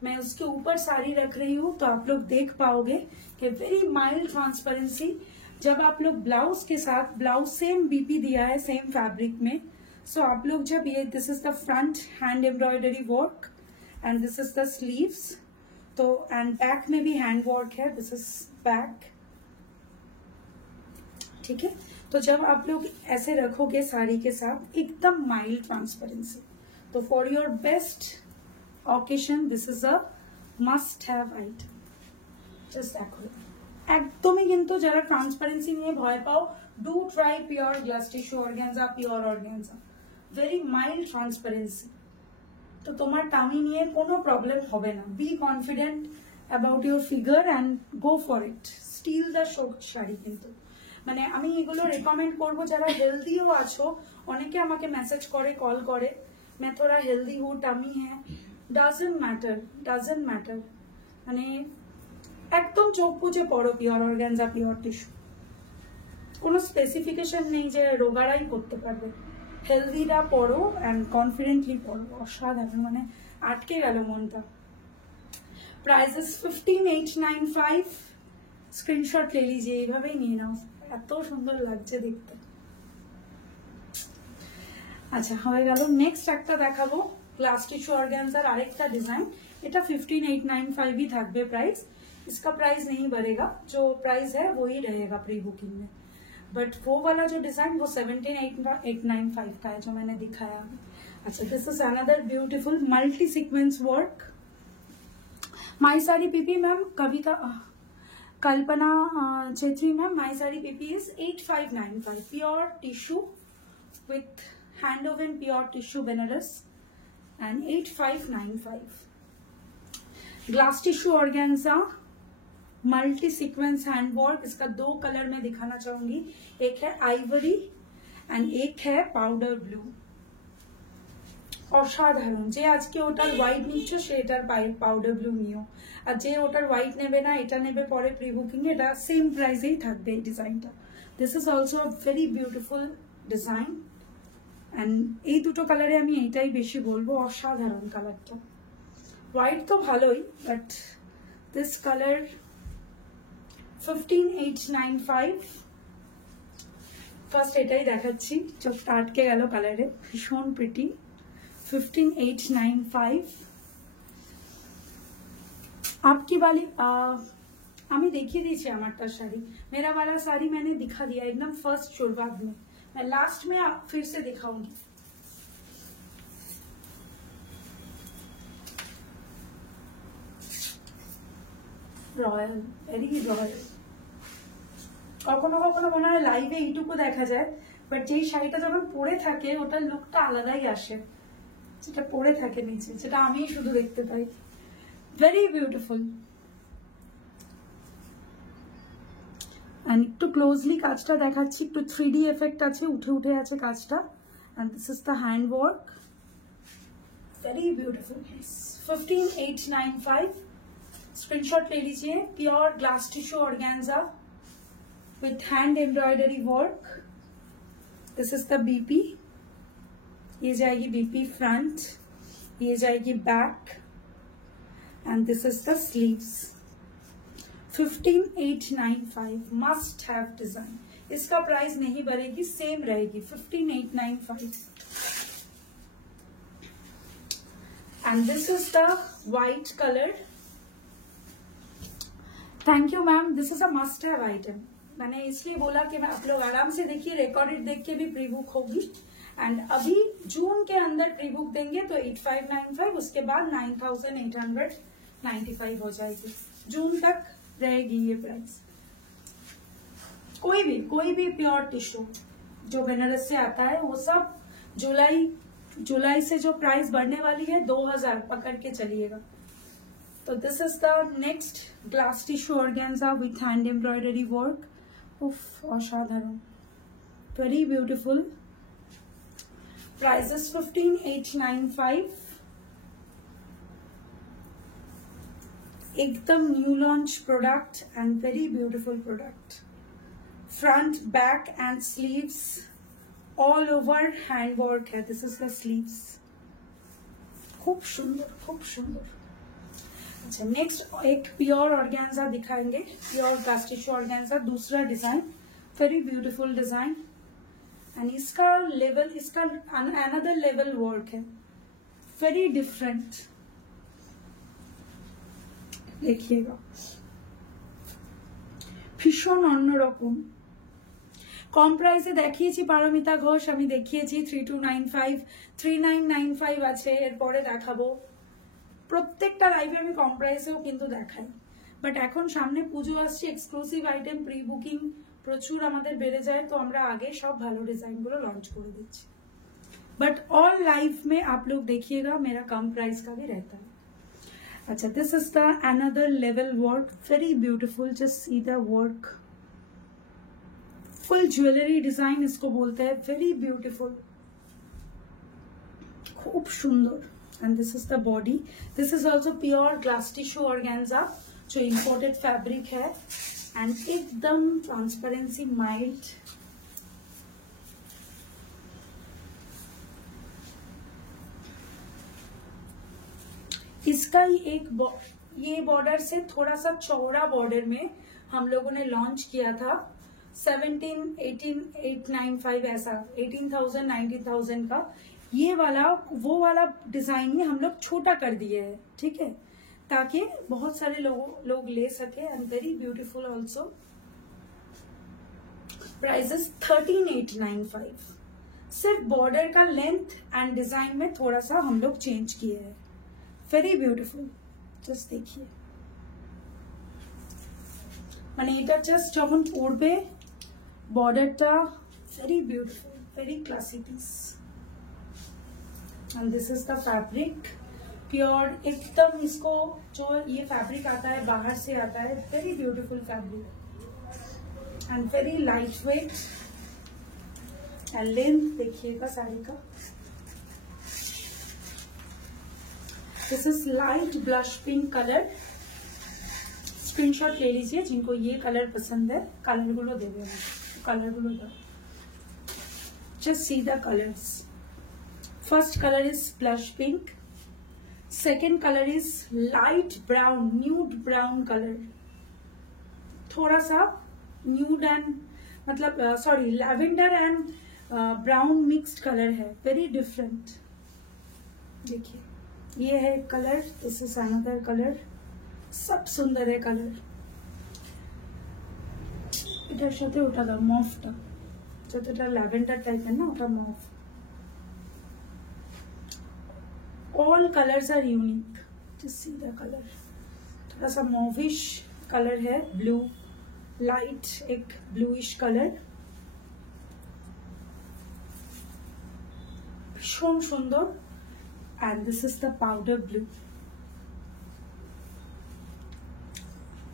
मैं उसके ऊपर साड़ी रख रही हूँ तो आप लोग देख पाओगे कि वेरी माइल्ड ट्रांसपेरेंसी। जब आप लोग ब्लाउज के साथ, ब्लाउज सेम बीपी दिया है सेम फैब्रिक में, सो आप लोग जब ये, this is the front hand embroidery work and this is the sleeves, तो एंड बैक में भी हैंड वर्क है, दिस इज बैक, ठीक है। तो जब आप लोग ऐसे रखोगे साड़ी के साथ एकदम माइल्ड ट्रांसपेरेंसी, तो for your best occasion this is a must have item। just দেখো একদমই কিন্তু যারা ট্রান্সপারেন্সি নিয়ে ভয় পাও, do try pure glass tissue organza, pure organza, very mild transparency. তো তোমার টামি নিয়ে কোনো প্রবলেম হবে না। Be confident about your figure and go for it. Still the শোক শাড়ি কিন্তু, মানে আমি এগুলো রেকমেন্ড করবো যারা হেলদিও আছো। অনেকে আমাকে মেসেজ করে, কল করে, मैं थोड़ा हेल्दी हूँ, टमी है, ডাজেন্ট ম্যাটার, মানে একদম চোখ বুঝে পড়ো পিওর অর্গানজা, পিওর টিস্যু, কোনো স্পেসিফিকেশন নেই যে রোগারাই করতে পারবে। হেলদিরা পড়ো এন্ড কনফিডেন্টলি পড়ো, অসাধারণ, মানে আটকে গেল মনটা। প্রাইসেস 15,895, স্ক্রিনশট ले लीजिए, এইভাবেই নিয়ে নাও, এত সুন্দর লাগছে দেখতে। আচ্ছা হয়ে গেল। নেক্সট একটা দেখাবো ग्लास टिश्यू ऑर्गेन्जा आरेकटा डिजाइन, এটা 15,895 ही থাকবে प्राइस, इसका प्राइस नहीं बढ़ेगा, जो प्राइस है वो ही रहेगा प्री बुकिंग में। बट वो वाला जो डिजाइन वो 17,895 का है जो मैंने दिखाया। अच्छा this is another beautiful multi sequence work. My sari PP ma'am, Kavita Kalpana Chhetri ma'am, my sari PP is 8595, pure tissue with hand oven pure tissue Banaras and 8595। Glass tissue organza multi sequence hand work, इसका 2 colour में दिखाना चाहूंगी, एक है Ivory and एक है powder blue. অসাধারণ, যে আজকে ওটার হোয়াইট নিচ্ছ সে এটার পাউডার ব্লু নিও, আর যে ওটার হোয়াইট নেবে না এটা নেবে পরে প্রি বুকিং, এটা সেম প্রাইসেই থাকবে এই ডিজাইনটা। This is also a very beautiful design, and এই দুটো কালারে আমি এইটাই বেশি বলবো, অসাধারণ কালারটা। হোয়াইট তো ভালোই, বাট দিস কালার 15,895। ফার্স্ট এটাই দেখাচ্ছি, চোখটা আটকে গেল কালারে, ভীষণ প্রিটি, 15,895। आपकी वाली আমি দেখিয়ে দিয়েছি আমারটা শাড়ি, मेरा वाला साड़ी मैंने दिखा दिया एकदम फर्स्ट शुरुआत में, मैं लास्ट में फिर से दिखाऊंगी। रॉयल, वेरी रॉयल, কখনো কখনো মনে হয় লাইভে এইটুকু দেখা যায়, বাট যেই শাড়িটা যখন পরে থাকে ওটার লুকটা আলাদাই আসে, যেটা পরে থাকে নিচে, যেটা আমি শুধু দেখতে পাই। Very beautiful. একটু ক্লোজলি কাজটা দেখাচ্ছি, একটু 3D এফেক্ট আছে, উঠে উঠে আছে কাজটা। And this is the hand work, very beautiful. 15895 screenshot ले लीजिए। Pure glass tissue organza with hand embroidery work. This is the BP, ये जाएगी बीपी फ्रंट, ये जाएगी back, and this is the sleeves. 15895 must have design. इसका price नहीं बढ़ेगी, same रहेगी 15895। And this is the white colour. Thank you ma'am, this is a must have item. मैंने इसलिए बोला कि मैं आप लोग आराम से देखिए, रिकॉर्डेड देख के भी प्री बुक होगी। एंड अभी जून के अंदर प्री बुक देंगे तो 8595, उसके बाद 9895 हो जाएगी। जून तक रहेगी ये प्राइस। कोई भी प्योर टिश्यू जो बनारस से आता है वो सब जुलाई से जो प्राइस बढ़ने वाली है 2000 पकड़ के चलिएगा। तो this is the next glass tissue organza with hand embroidery work. उफ, असाधारण, वेरी ब्यूटीफुल। Price is 15895। एकदम new launch product and very beautiful product. Front, back and sleeves all over hand work है। दिस इज द स्लीव्स, खूब सुंदर, खूब सुंदर। अच्छा, next एक प्योर ऑर्गेन्जा दिखाएंगे, प्योर ग्लास टिश्यू ऑर्गेन्जा, दूसरा design, very beautiful design. And इसका लेवल, इसका अनदर लेवल वर्क है, वेरी डिफरेंट। देखिएगा, ভীষণ অন্যরকম। কম প্রাইসে দেখিয়েছি পারমিতা ঘোষ, আমি দেখিয়েছি 3295, 3995 আছে, এরপরে দেখাবো। প্রত্যেকটা লাইভে আমি কম প্রাইসেও কিন্তু দেখাই, বাট এখন সামনে পুজো আসছে, এক্সক্লুসিভ আইটেম প্রি বুকিং প্রচুর আমাদের বেড়ে যায়, তো আমরা আগে সব ভালো ডিজাইন গুলো লঞ্চ করে দিচ্ছি। बट ऑल लाइफ में आप लोग देखिएगा मेरा कम प्राइस का भी रहता है। अच्छा, this is the another level work, very beautiful. Just see the work, full jewellery design इसको बोलते हैं, वेरी ब्यूटीफुल, खूब सुंदर। And this is the body. This is also pure glass tissue organza, जो इम्पोर्टेड फैब्रिक है, and एकदम transparency mild. इसका ही एक ये बॉर्डर से थोड़ा सा चौड़ा बॉर्डर में हम लोगों ने लॉन्च किया था, 17,18,895 ऐसा 18,000 19,000 का। ये वाला वो वाला डिजाइन ही हम लोग छोटा कर दिए है, ठीक है, ताकि बहुत सारे लोग ले सके। And very beautiful also. Price is 13,895। सिर्फ बॉर्डर का लेंथ एंड डिजाइन में थोड़ा सा हम लोग चेंज किए हैं, वेरी ब्यूटीफुल। जस्ट देखिए, মানে এটা জাস্ট যখন পড়বে বর্ডারটা, very beautiful, very classy piece. And this is the fabric, pure एकदम। इसको जो ये फैब्रिक आता है बाहर से आता है, very beautiful fabric and very light wait. And length देखिएगा साड़ी का। This is light blush pink colour. Screenshot ले लीजिए जिनको ये कलर पसंद है, कलर गुलो देवे, कलर गुलो दो। Just see the colours. First colour is blush pink, second colour is light brown, nude brown colour, थोड़ा सा न्यूड एंड मतलब sorry lavender and brown mixed colour है, वेरी डिफरेंट। देखिए, ये है colour, this is another colour, सब सुंदर है कलर। এটার সাথে ওটা দাও, মফটা যতটা ল্যাভেন্ডার টাইপের না, ওটা mauve. All colours are unique, just see the colour. थोड़ा सा मॉविश कलर है, ब्लू लाइट एक ब्लूइश कलर, भीषण सुंदर। And this is the powder blue.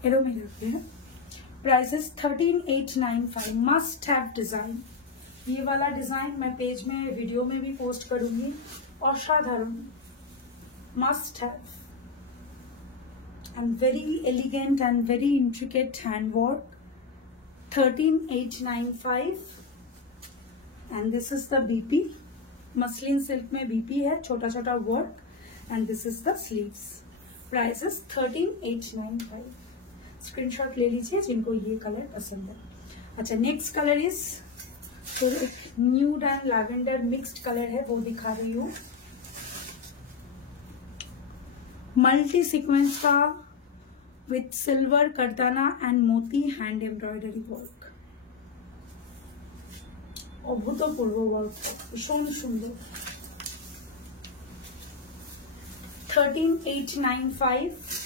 एरो में रखते हैं। प्राइसेस 13,895। Must have design. ये वाला डिजाइन मैं पेज में वीडियो में भी पोस्ट करूंगी। असाधारण, must have and very elegant and very intricate hand work. 13,895 and this is the BP. Muslin silk में बीपी है, छोटा छोटा work. And this is the sleeves. Prices 13,895। Screenshot ले लीजिए जिनको ये कलर पसंद है। अच्छा, नेक्स्ट कलर इज तो nude and lavender mixed colour है, वो दिखा रही हूँ। मल्टी सीक्वेंस का विथ सिल्वर करदाना एंड मोती हैंड एम्ब्रॉयडरी वर्क। अभूतपूर्व वर्क, भीषण सुंदर। 13,895।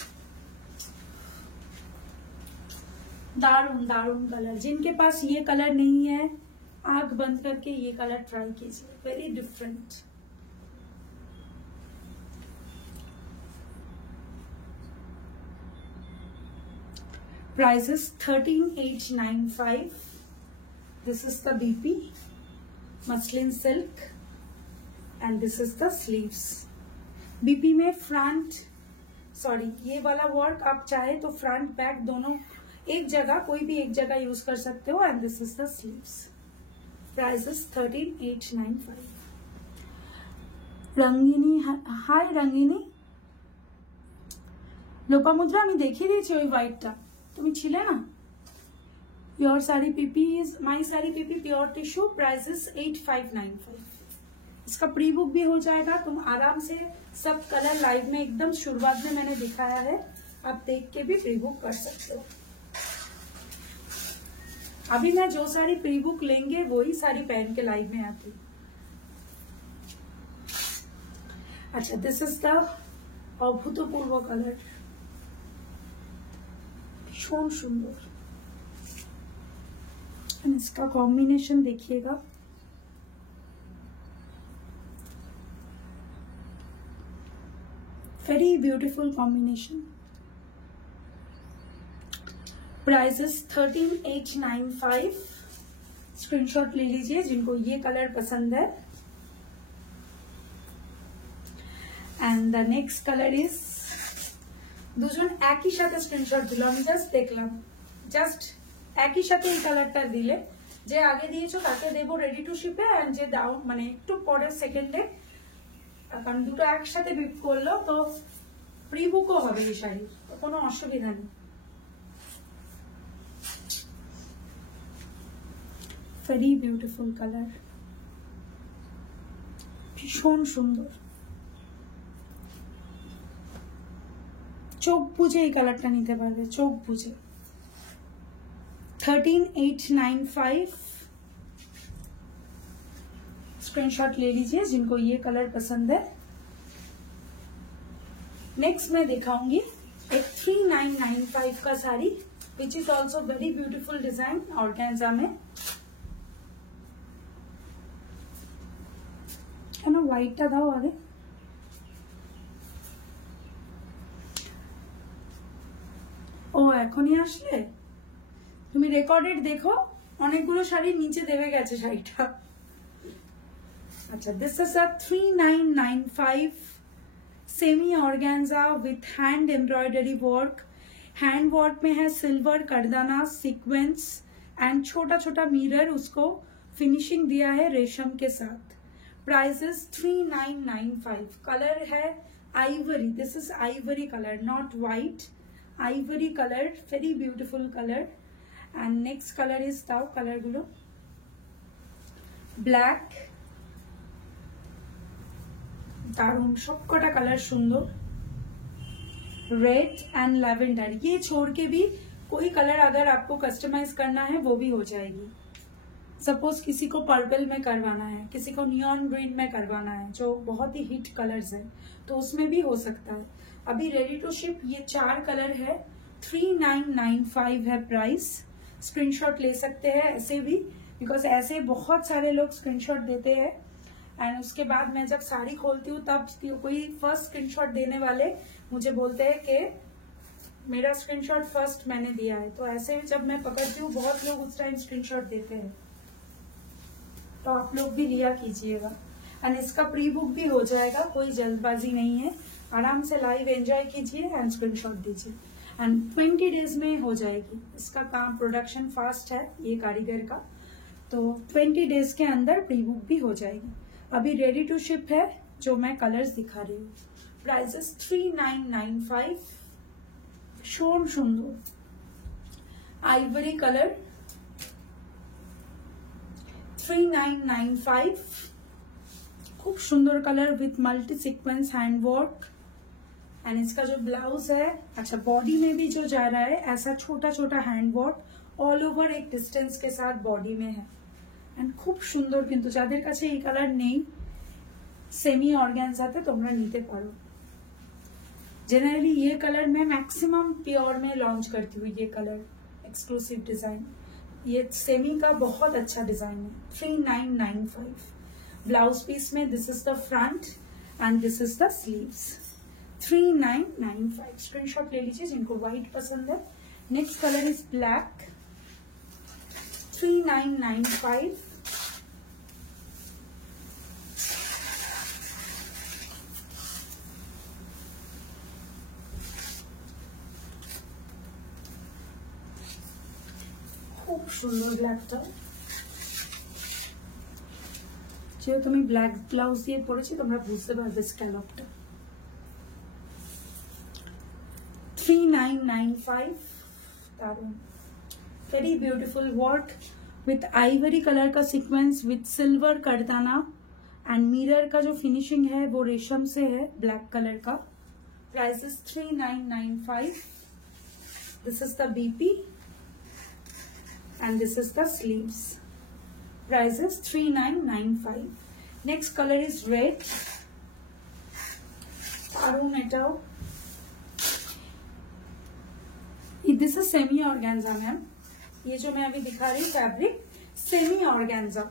दारुण दारुण कलर। जिनके पास ये कलर नहीं है, आंख बंद करके ये कलर ट्राई कीजिए, very different. Prices 13,895। This is the BP muslin silk and this is the sleeves. BP में फ्रंट, सॉरी ये वाला वर्क आप चाहे तो फ्रंट बैक दोनों एक जगह, कोई भी एक जगह यूज कर सकते हो। And this is the sleeves. Prices 13,895। Rangini, hi Rangini. Lopamudra আমি দেখিয়ে দিয়েছি ওই হোয়াইটটা, তুমি ছিলে না। Your sari PP is my sari PP pure tissue. Prices 8,595। इसका प्री बुक भी हो जाएगा। तुम आराम से सब कलर लाइव में एकदम शुरुआत में मैंने दिखाया है, आप देख के भी प्री बुक कर सकते हो। अभी मैं जो साड़ी प्री बुक लेंगे वही साड़ी पहन के लाइव में आती। अच्छा, दिस इज द अभूतपूर्व कलर, भीषण सुंदर। इसका कॉम्बिनेशन देखिएगा, very beautiful combination. Prices 13,895। Screenshot ले लीजिए जिनको ये कलर पसंद है। And the next colour is, দুজন একই সাথে স্ক্রিনশট দিল, আমি জাস্ট দেখলাম, জাস্ট একই সাথে এই কালারটা দিলে, যে আগে দিয়েছো তাকে দেবো রেডি টু শিপে, এন্ড যে ডাউন মানে একটু পরের সেকেন্ডে, কারণ দুটো একসাথে বিপ করলো তো প্রি বুকও হবে এই শাড়ি, কোনো অসুবিধা নেই। ভেরি বিউটিফুল কালার, ভীষণ সুন্দর। চোখ বুঝে এই কালারটা নিতে পারবে, চোখ বুঝে। 13,895। स्क्रीनशॉट ले लीजिए जिनको ये कलर पसंद है। नेक्स्ट मैं दिखाऊंगी एक 3,995 का sari, which is also very beautiful design organza में। है ना, व्हाइटটা দাও আগে। ও এখনই আসলে, তুমি রেকর্ডেড দেখো, অনেকগুলো শাড়ি নিচে দেবে গেছে শাড়িটা। अच्छा, this is a 3,995 semi organza with hand embroidery work. Hand work में है सिल्वर करदाना सीक्वेंस एंड छोटा छोटा मिरर, उसको फिनिशिंग दिया है रेशम के साथ। प्राइसेस 3,995। कलर है Ivory, this is Ivory colour, not white, Ivory colour, very beautiful colour. And next colour is दाओ कलर गुलो, ब्लैक, दारुण सबकटा कलर सुंदर, रेड एंड लैवेंडर। ये छोड़ के भी कोई कलर अगर आपको कस्टमाइज करना है वो भी हो जाएगी। सपोज किसी को पर्पल में करवाना है, किसी को नियॉन ग्रीन में करवाना है, जो बहुत ही हिट कलर्स है, तो उसमें भी हो सकता है। अभी रेडी टू शिप ये 4 कलर है, 3,995 है प्राइस। स्क्रीनशॉट ले सकते हैं ऐसे भी, बिकॉज ऐसे बहुत सारे लोग स्क्रीनशॉट देते हैं। एंड उसके बाद मैं जब साड़ी खोलती हूँ तब कोई फर्स्ट स्क्रीनशॉट देने वाले मुझे बोलते हैं कि मेरा स्क्रीनशॉट फर्स्ट मैंने दिया है। तो ऐसे जब मैं पकड़ती हूँ बहुत लोग उस टाइम स्क्रीनशॉट देते हैं, तो आप लोग भी लिया कीजिएगा। एंड इसका प्री बुक भी हो जाएगा, कोई जल्दबाजी नहीं है, आराम से लाइव एंजॉय कीजिए एंड स्क्रीनशॉट दीजिए। एंड 20 डेज में हो जाएगी। इसका काम प्रोडक्शन फास्ट है ये कारीगर का, तो 20 डेज के अंदर प्री बुक भी हो जाएगी। अभी रेडी टू शिप है जो मैं कलर्स दिखा रही हूँ। प्राइसेस 3995, शोन सुंदर आइवरी कलर 3995, खूब सुंदर colour with multi sequence handwork. And इसका जो ब्लाउज है, अच्छा बॉडी में भी जो जा रहा है ऐसा छोटा छोटा हैंडवर्क ऑल ओवर एक डिस्टेंस के साथ बॉडी में है। एंड खूब सुंदर, किंतु যাদের কাছে এই কালার নেই सेमी ऑर्गेन्जाते তোমরা নিতে পারো। जनरली ये कलर मैं मैक्सिमम प्योर में लॉन्च करती हूँ, ये कलर एक्सक्लूसिव डिजाइन, ये सेमी का बहुत अच्छा डिजाइन है। 3995 ब्लाउज पीस में this is the front end this is the sleeves. 3995 screenshot ले लीजिए जिनको व्हाइट पसंद है। Next colour is black 3995। खूब सुंदर ব্ল্যাকটা, যেহেতু আমি ব্ল্যাক ব্লাউজ দিয়ে পরেছি তোমরা বুঝতে পারবে স্ক্যালপটা। 3995 दारुण, very beautiful work with ivory colour का सीक्वेंस विथ सिल्वर करदाना एंड मिरर का जो फिनिशिंग है वो रेशम से है ब्लैक कलर का। Prices 3995। This is the BP and this is the sleeves. Prices 3995. Next color is red, maroon metal. This is semi organza ma'am, ये जो मैं अभी दिखा रही फैब्रिक सेमी ऑर्गेन्जा।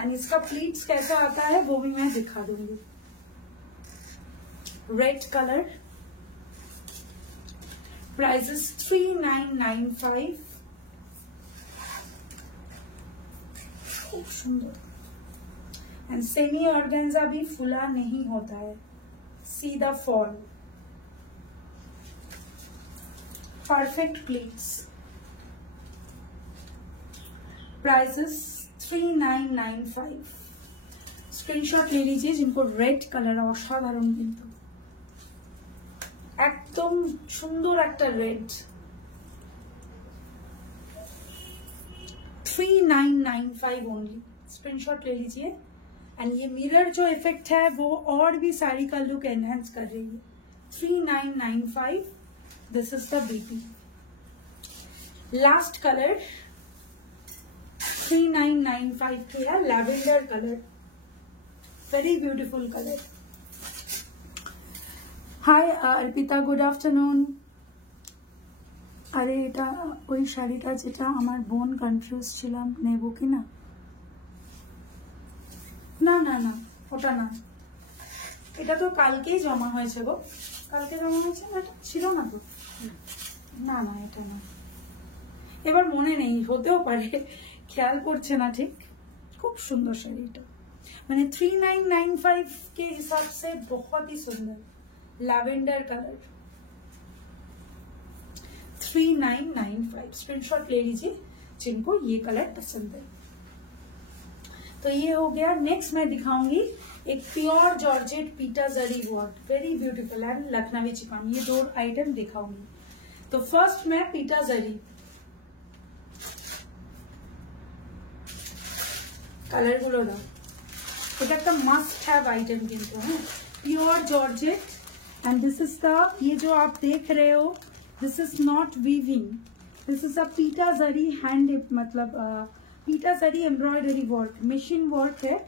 एंड इसका प्लीट्स कैसा आता है वो भी मैं दिखा दूंगी। Red colour, prices 3995। खूब सुंदर एंड सेमी ऑर्गेन्जा भी फुला नहीं होता है, सीधा fall, perfect pleats. Prices 3995। Screenshot ले लीजिए जिनको रेड कलर असाधारण, किंतु एकदम सुंदर एक रेड। 3995 ओनली, स्क्रीनशॉट ले लीजिए। एंड ये मिरर जो इफेक्ट है वो और भी साड़ी का लुक एनहेंस कर रही है। 3995। This is the BP. Last colour 3995 के है lavender colour, very beautiful colour. Hi Arpita, good afternoon. আরে এটা ওই শাড়িটা যেটা আমার বোন কনফিউজ ছিলাম নেব কি না, না না না ওটা না, এটা তো কালকেই জমা হয়েছে গো, কালকে জমা হয়েছে না, এটা ছিল না তো, না না এটা না, এবার মনে নেই, হতেও পারে খেয়াল করছে না ঠিক। খুব সুন্দর শাড়িটা, মানে 3995 के हिसाब से बहुत ही सुंदर लैवेंडर कलर। 3995 स्क्रीनशॉट ले लीजिए जिनको ये कलर पसंद है। तो ये हो गया। नेक्स्ट मैं दिखाऊंगी एक प्योर जॉर्जेट पीटा zari work, very beautiful and Lucknowi chikan, ये दो आइटम दिखाऊंगी। तो फर्स्ट मैं पीटा जरी कलर गुलो दाओ, এটা একটা মাস্ট हैव आइटम किंतु है pure georgette. And this is the, ये जो आप देख रहे हो this is not weaving, this is a पीटा जरी हैंड, मतलब पीटा zari embroidery work, machine work है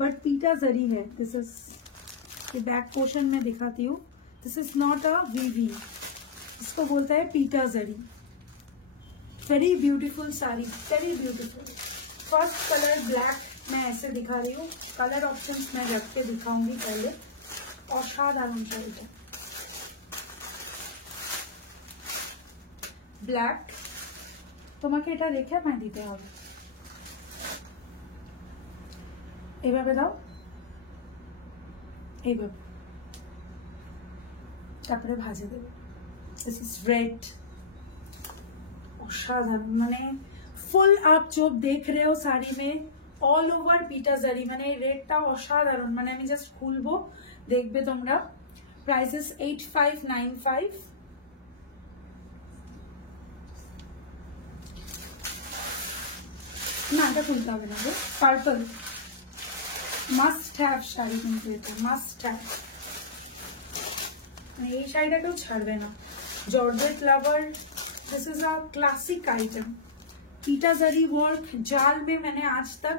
बट पीटा जरी है। दिस इज, ये बैक पोर्शन में दिखाती हूँ, this is not a weaving, इसको बोलता है पीटा zari. Very beautiful sari, very beautiful. First colour black मैं ऐसे दिखा रही हूँ, कलर ऑप्शंस मैं रख के दिखाऊंगी पहले। असाधारण शाड़ीटा ব্ল্যাক, তোমাকে এটা রেখে আমায় দিতে হবে, এইভাবে দাও, এইভাবে, তারপরে ভাজে দেবে। दिस इज रेड, असाधारण माने फुल आप जो देख रहे हो साड़ी में ऑल ओवर पीटा जरी माने रेडटा असाधारण, माने আমি জাস্ট খুলবো দেখবে তোমরা। প্রাইসেস 8595। না এটা খুলতে হবে না, পার্পল মাস্ট হ্যাভ শাড়ি, কিন্তু এটা মাস্ট হ্যাভ, মানে এই শাড়িটা কেউ ছাড়বে না। Georgette lover, this is a classic item. पीटा जरी वर्क जाल में मैंने आज तक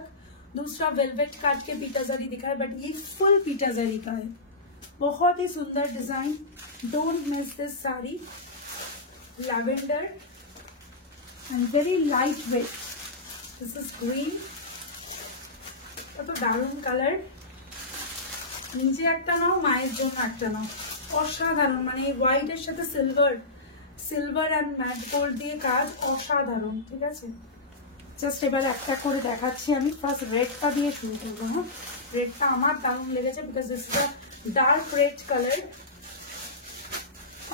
दूसरा वेलवेट काट के पीटा जरी दिखा है, बट ये फुल पीटा जरी का है। बहुत ही सुंदर design, don't miss this sari. Lavender and very light wait, this is green, तो दारुण कलर। नीचे একটা নাও, মায়ের জন্য একটা নাও, অসাধারণ, মানে হোয়াইটের সাথে সিলভার এন্ড ম্যাট গোল্ড দিয়ে কাজ, অসাধারণ। ঠিক আছে, জাস্ট এবার একটা করে দেখাচ্ছি আমি। ফার্স্ট রেডটা দিয়ে শুরু করবো। হ্যাঁ, রেডটা আমার দারুণ লেগেছে, because this is a dark red colour,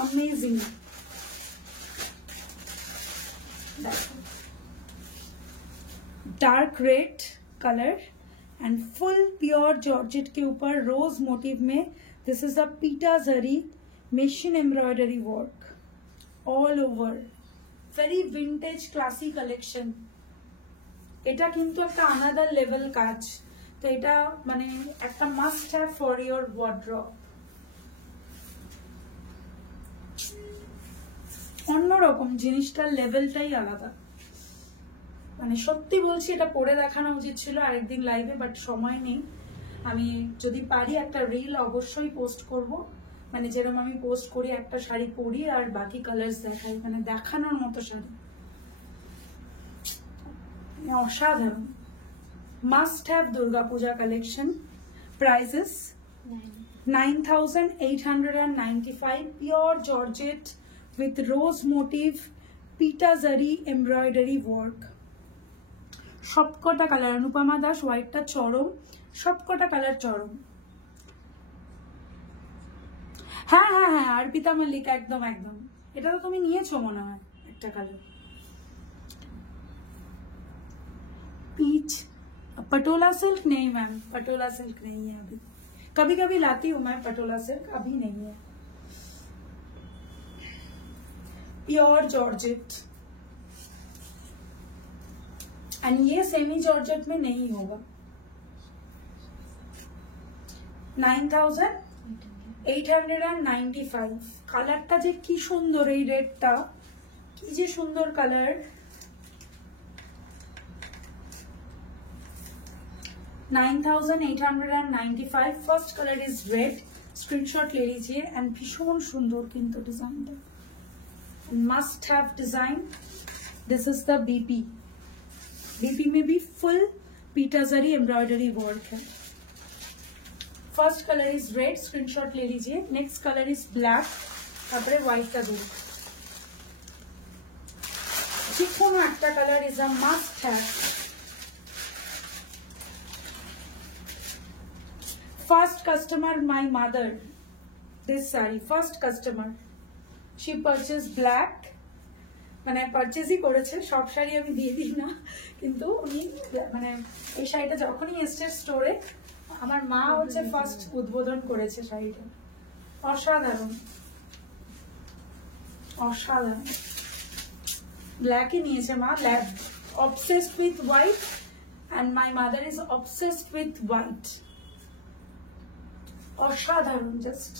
amazing. Dark red colour and full pure georgette के ऊपर रोज मोटिव में दिस इज अ पीटा zari machine embroidery work all over, very vintage classy collection. এটা কিন্তু একটা আলাদা লেভেল কাজ, তো এটা মানে একটা must have for your wardrobe. অন্যরকম, জিনিসটার লেভেলটাই আলাদা, মানে সত্যি বলছি এটা পরে দেখানো উচিত ছিল আরেকদিন লাইভে, বাট সময় নেই। আমি যদি পারি একটা রিল অবশ্যই পোস্ট করব, মানে যেরকম আমি পোস্ট করি একটা শাড়ি পরি আর বাকি কালার্স দেখাই, মানে দেখানোর মতো শাড়ি, অসাধারণ। Must have Durga Puja collection. Prices 9895, pure georgette with rose motif pita zari embroidery work। সবকটা কালার, অনুপমা দাস হোয়াইটটা চরম, সবকটা কালার চরম। হ্যাঁ হ্যাঁ হ্যাঁ, অর্পিতা মল্লিক, একদম একদম, এটা তো তুমি নিয়েছো মনে হয় একটা কালার। पीच पटोला सिल्क नहीं मैम, पटोला सिल्क नहीं है अभी, कभी कभी लाती हूँ मैं पटोला सिल्क, अभी नहीं है। प्योर जॉर्जेट, एंड ये सेमी जॉर्जेट में नहीं होगा। 9895। কালারটা যে কি সুন্দর, এই রেডটা কি যে সুন্দর colour. 9895। First colour is red, screenshot ले लीजिए। एंड भीषण सुंदर किंतु डिजाइनটা, must have design. This is the BP, BP में भी फुल पीटा जरी एम्ब्रॉयडरी वर्क है। First colour is red, screenshot ले लीजिए। नेक्स्ट कलर इज ब्लैक, তারপরে হোয়াইটটা দেব। যে কোনো একটা colour is a must have. First customer, my mother, this saree, first customer, she purchased black, মানে পারচেজই করেছে, সব শাড়ি আমি দিয়ে দিই না, কিন্তু উনি মানে এই শাড়িটা যখনই এসছে স্টোরে, আমার মা হচ্ছে ফার্স্ট উদ্বোধন করেছে শাড়িটা। অসাধারণ অসাধারণ, ব্ল্যাকই নিয়েছে মা, obsessed with white and my mother is obsessed with white। असाधारण, just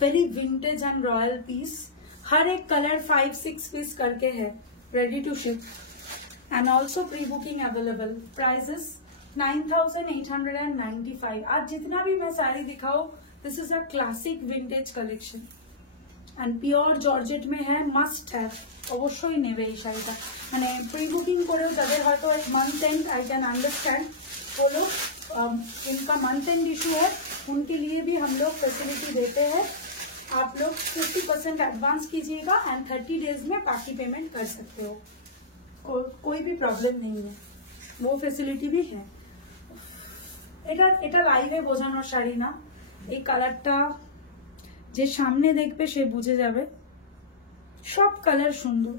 very vintage and royal piece. हर एक कलर 5-6 पीस करके है, ready to ship and also pre booking available. Prices 9895। आज जितना भी मैं साड़ी दिखाऊं, this is a classic vintage collection and pure georgette में है, मस्ट है, অবশ্যই নেবে এই শাড়িটা। মানে প্রি বুকিং করেও যাদের হয়তো एक month and, I can understand, वो लोग इनका मंथ एंड इशू है, उनके लिए भी हम लोग फैसिलिटी देते हैं। आप लोग 50% एडवांस कीजिएगा एंड 30 डेज में बाकी पेमेंट कर सकते हो, कोई भी प्रॉब्लम नहीं है, वो फैसिलिटी भी है। এটা লাইভে বোঝানোর শাড়ি না, এই কালারটা যে সামনে দেখবে সে বুঝে যাবে, সব কালার সুন্দর।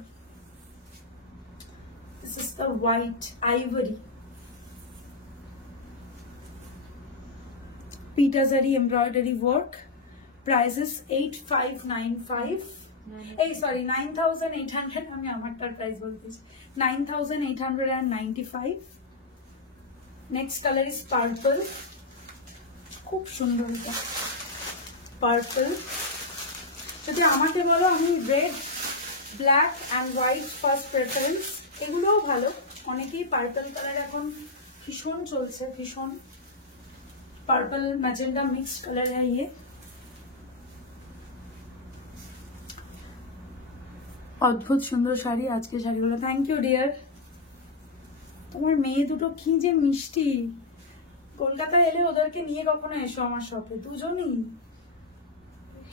This is the white ivory পিটাজারি এমব্রয়ডারি ওয়ার্ক, প্রাইসেস 8595, এই সরি 9800, আমি আমারটার প্রাইস বলতেছি 9895। নেক্সট কালার ইজ পার্পল, খুব সুন্দর এটা পার্পল। যদি আমাকে বলো আমি red, black and white first preference, এগুলোও ভালো, অনেকেই পার্পল কালার এখন ভীষণ চলছে, ভীষণ পার্পল ম্যাজেন্ডা মিক্সড কালার है ये। অদ্ভুত সুন্দর শাড়ি আজকে শাড়িগুলো, থ্যাংক ইউ ডিয়ার। তোমার মেয়ে দুটো কি যে মিষ্টি, কলকাতায় এলে ওদেরকে নিয়ে কখনো এসো আমার শপে, দুজনই,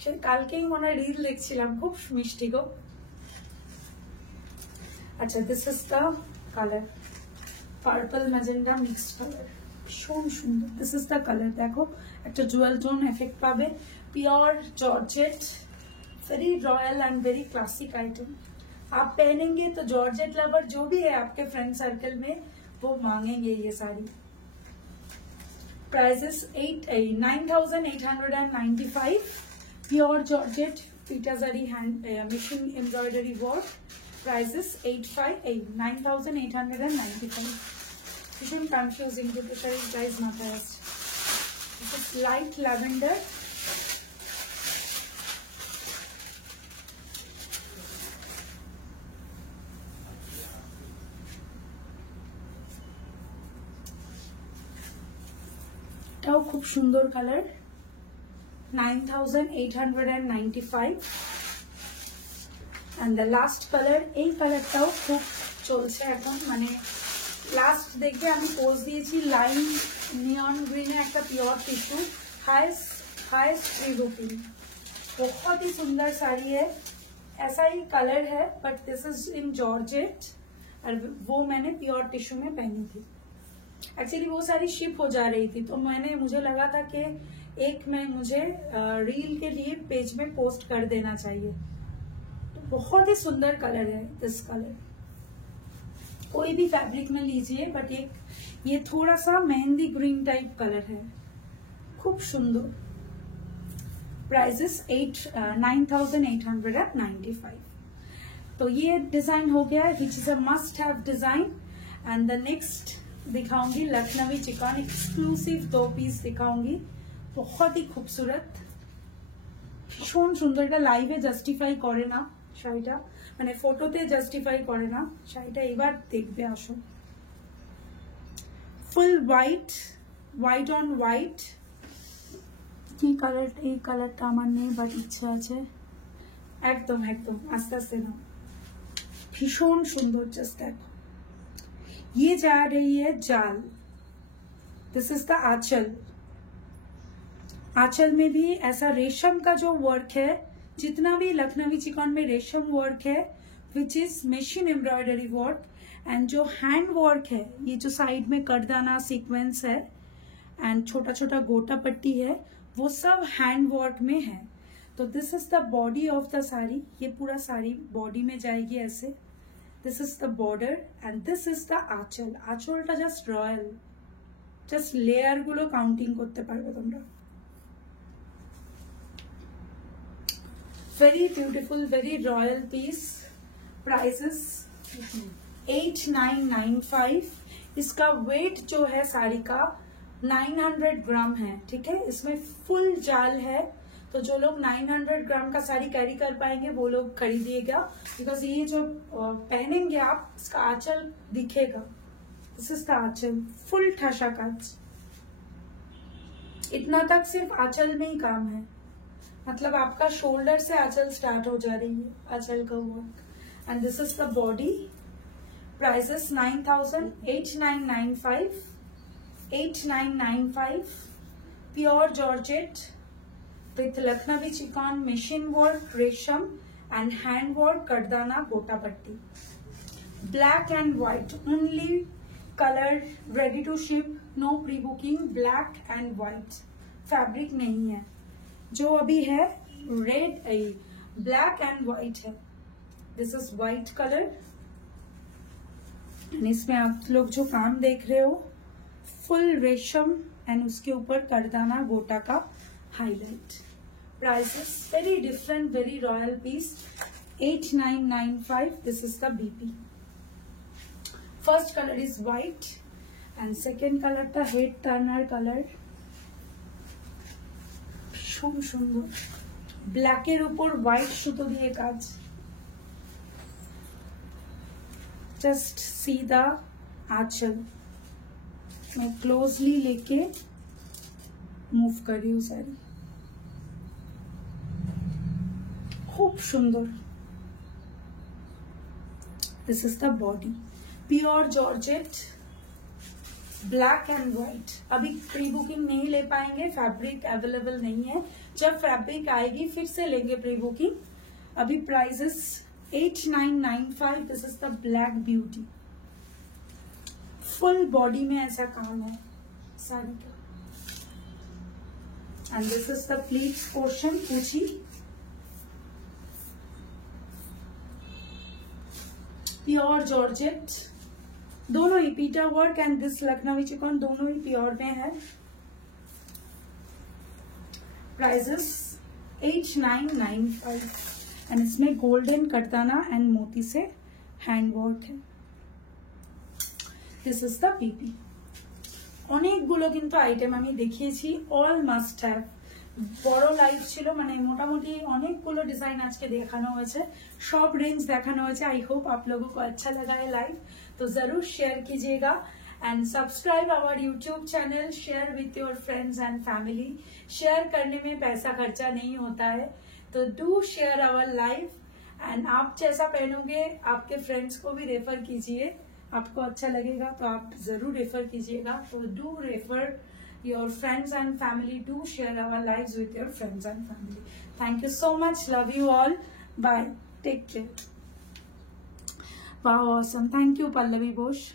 সে কালকেই মনে হয় রিল দেখছিলাম, খুব মিষ্টি গো। আচ্ছা, this is the colour, purple magenta mixed colour, ভীষণ সুন্দর। দিস ইজ দ্য কালার, দেখো একটা জুয়েল টোন এফেক্ট পাবে, pure georgette, very royal and very classic item. आप पहनेंगे तो जॉर्जेट लवर जो भी है आपके फ्रेंड सर्कल में वो मांगेंगे ये साड़ी। प्राइसेस 9895, प्योर जॉर्जेट पिटाजारी hand machine embroidery work, prices 9895। भीषण कन्फ्यूजिंग দুটো শাড়ির প্রাইস মাথায় আসছে। দিস ইজ লাইট ল্যাভেন্ডার, এটাও খুব সুন্দর colour, 9895। And the last colour, এই কালারটাও খুব চলছে এখন, মানে লাস্ট দেখবে আমি পোজ দিয়েছি লাইন नियॉन ग्रीन है, एक pure tissue, highest pre booking, बहुत ही सुंदर साड़ी है, ऐसा ही कलर है but this is in georgette, और वो मैंने प्योर टिश्यू में पहनी थी। एक्चुअली वो सारी शिप हो जा रही थी, तो मुझे लगा था कि एक में मुझे रील के लिए पेज में पोस्ट कर देना चाहिए। तो बहुत ही सुंदर कलर है दिस कलर, कोई भी फैब्रिक में लीजिए, बट ये थोड़ा सा मेहंदी ग्रीन टाइप कलर है, खूब सुंदर। प्राइसेस 9895। तो ये डिजाइन हो गया, which is a must have design. And the next दिखाऊंगी लखनवी चिकन, एक्सक्लूसिव 2 पीस दिखाऊंगी, बहुत ही खूबसूरत, भीषण सुंदर। এটা লাইভে জাস্টিফাই করে না শাড়িটা, মানে ফটোতে জাস্টিফাই করে না শাড়িটা, এবার দেখবে আসো। ফুল হোয়াইট, হোয়াইট অন হোয়াইট, কি কালার, এই কালারটা আমার নেই বাট ইচ্ছা আছে, একদম একদম আস্তে আস্তে নাও, ভীষণ সুন্দর। জাস্ট দেখো, ये जा रही है जाल, दिस इज द आंचल। आंचल में भी ऐसा रेशम का जो वर्क है, जितना भी लखनवी चिकन में रेशम वर्क है, which is machine embroidery work, and जो हैंड वर्क है, ये जो साइड में करदाना सीक्वेंस है एंड छोटा छोटा गोटा पट्टी है, वो सब हैंड वर्क में है। तो this is the body of the sari, ये पूरा साड़ी बॉडी में जाएगी ऐसे। This is the border and this is the आंचल। आंचलটা জাস্ট রয়্যাল, জাস্ট লেয়ার গুলো কাউন্টিং করতে পারবে তোমরা। Very beautiful, very royal piece. Prices 8995। इसका वेट जो है साड़ी का 900 ग्राम है, ठीक है। इसमें फुल जाल है, तो जो लोग 900 ग्राम का साड़ी कैरी कर पाएंगे वो लोग खरीदिएगा, बिकॉज ये जो पहनेंगे आप, इसका आंचल दिखेगा। दिस इज द आंचल, फुल ठसा काज, इतना तक सिर्फ आंचल में ही काम है। मतलब आपका शोल्डर से आंचल स्टार्ट हो जा रही है, आंचल का work. And this is the body. Prices 9,8995. 8995. Pure georgette with Lakhnavi chikan, machine work, resham and hand work, kardana, gota patti. Black and white only colour, ready to ship, no pre booking. Black and white, fabric नहीं है. जो अभी है रेड, ब्लैक एंड व्हाइट है. This is white colour. इसमें आप लोग जो काम देख रहे हो फुल रेशम एंड उसके ऊपर करदाना, गोटा का highlight. Prices very different, very royal piece. 8995. This is the BP. First colour is white and second colour টা হেড টার্নার কালার. ভীষণ সুন্দর, ব্ল্যাকের উপর হোয়াইট সুতো দিয়ে কাজ. Just see the aanchal. मैं क्लोजली लेके मूव कर रही हूँ सारी. खूब सुंदर. This is the body. Pure georgette, black and white. अभी प्री बुकिंग नहीं ले पाएंगे, फैब्रिक अवेलेबल नहीं है. जब फैब्रिक आएगी फिर से लेंगे प्री बुकिंग. अभी prices 8995. This is the black beauty. Full body में ऐसा काम है साड़ी का. And this is the pleats portion, पूछी. प्योर जॉर्जेट, दोनों ही पीटा work and this Lakhnavi chikan, दोनों ही प्योर में है. प्राइसेस 8995. एंड इसमें गोल्डन करदाना एंड मोती से हैंड वर्क है. This is the PP. অনেকগুলো কিন্তু আইটেম আমি দেখিয়েছি, অল মাস্ট হ্যাভ. বড় লাইভ ছিল, মানে মোটামুটি অনেকগুলো ডিজাইন আজকে দেখানো হয়েছে, সব रेंज দেখানো হয়েছে. आई होप आप लोगों को अच्छा लगा है लाइव, तो जरूर शेयर कीजिएगा and subscribe our YouTube channel. Share with your friends and family. Share करने में पैसा खर्चा नहीं होता है, तो do share our live. And आप जैसा पहनोगे आपके फ्रेंड्स को भी रेफर कीजिए, आपको अच्छा लगेगा तो आप जरूर रेफर कीजिएगा. तो do refer your friends and family. Do share our lives with your friends and family. Thank you so much. Love you all. Bye. Take care. Wow, awesome. Thank you Pallavi Bose.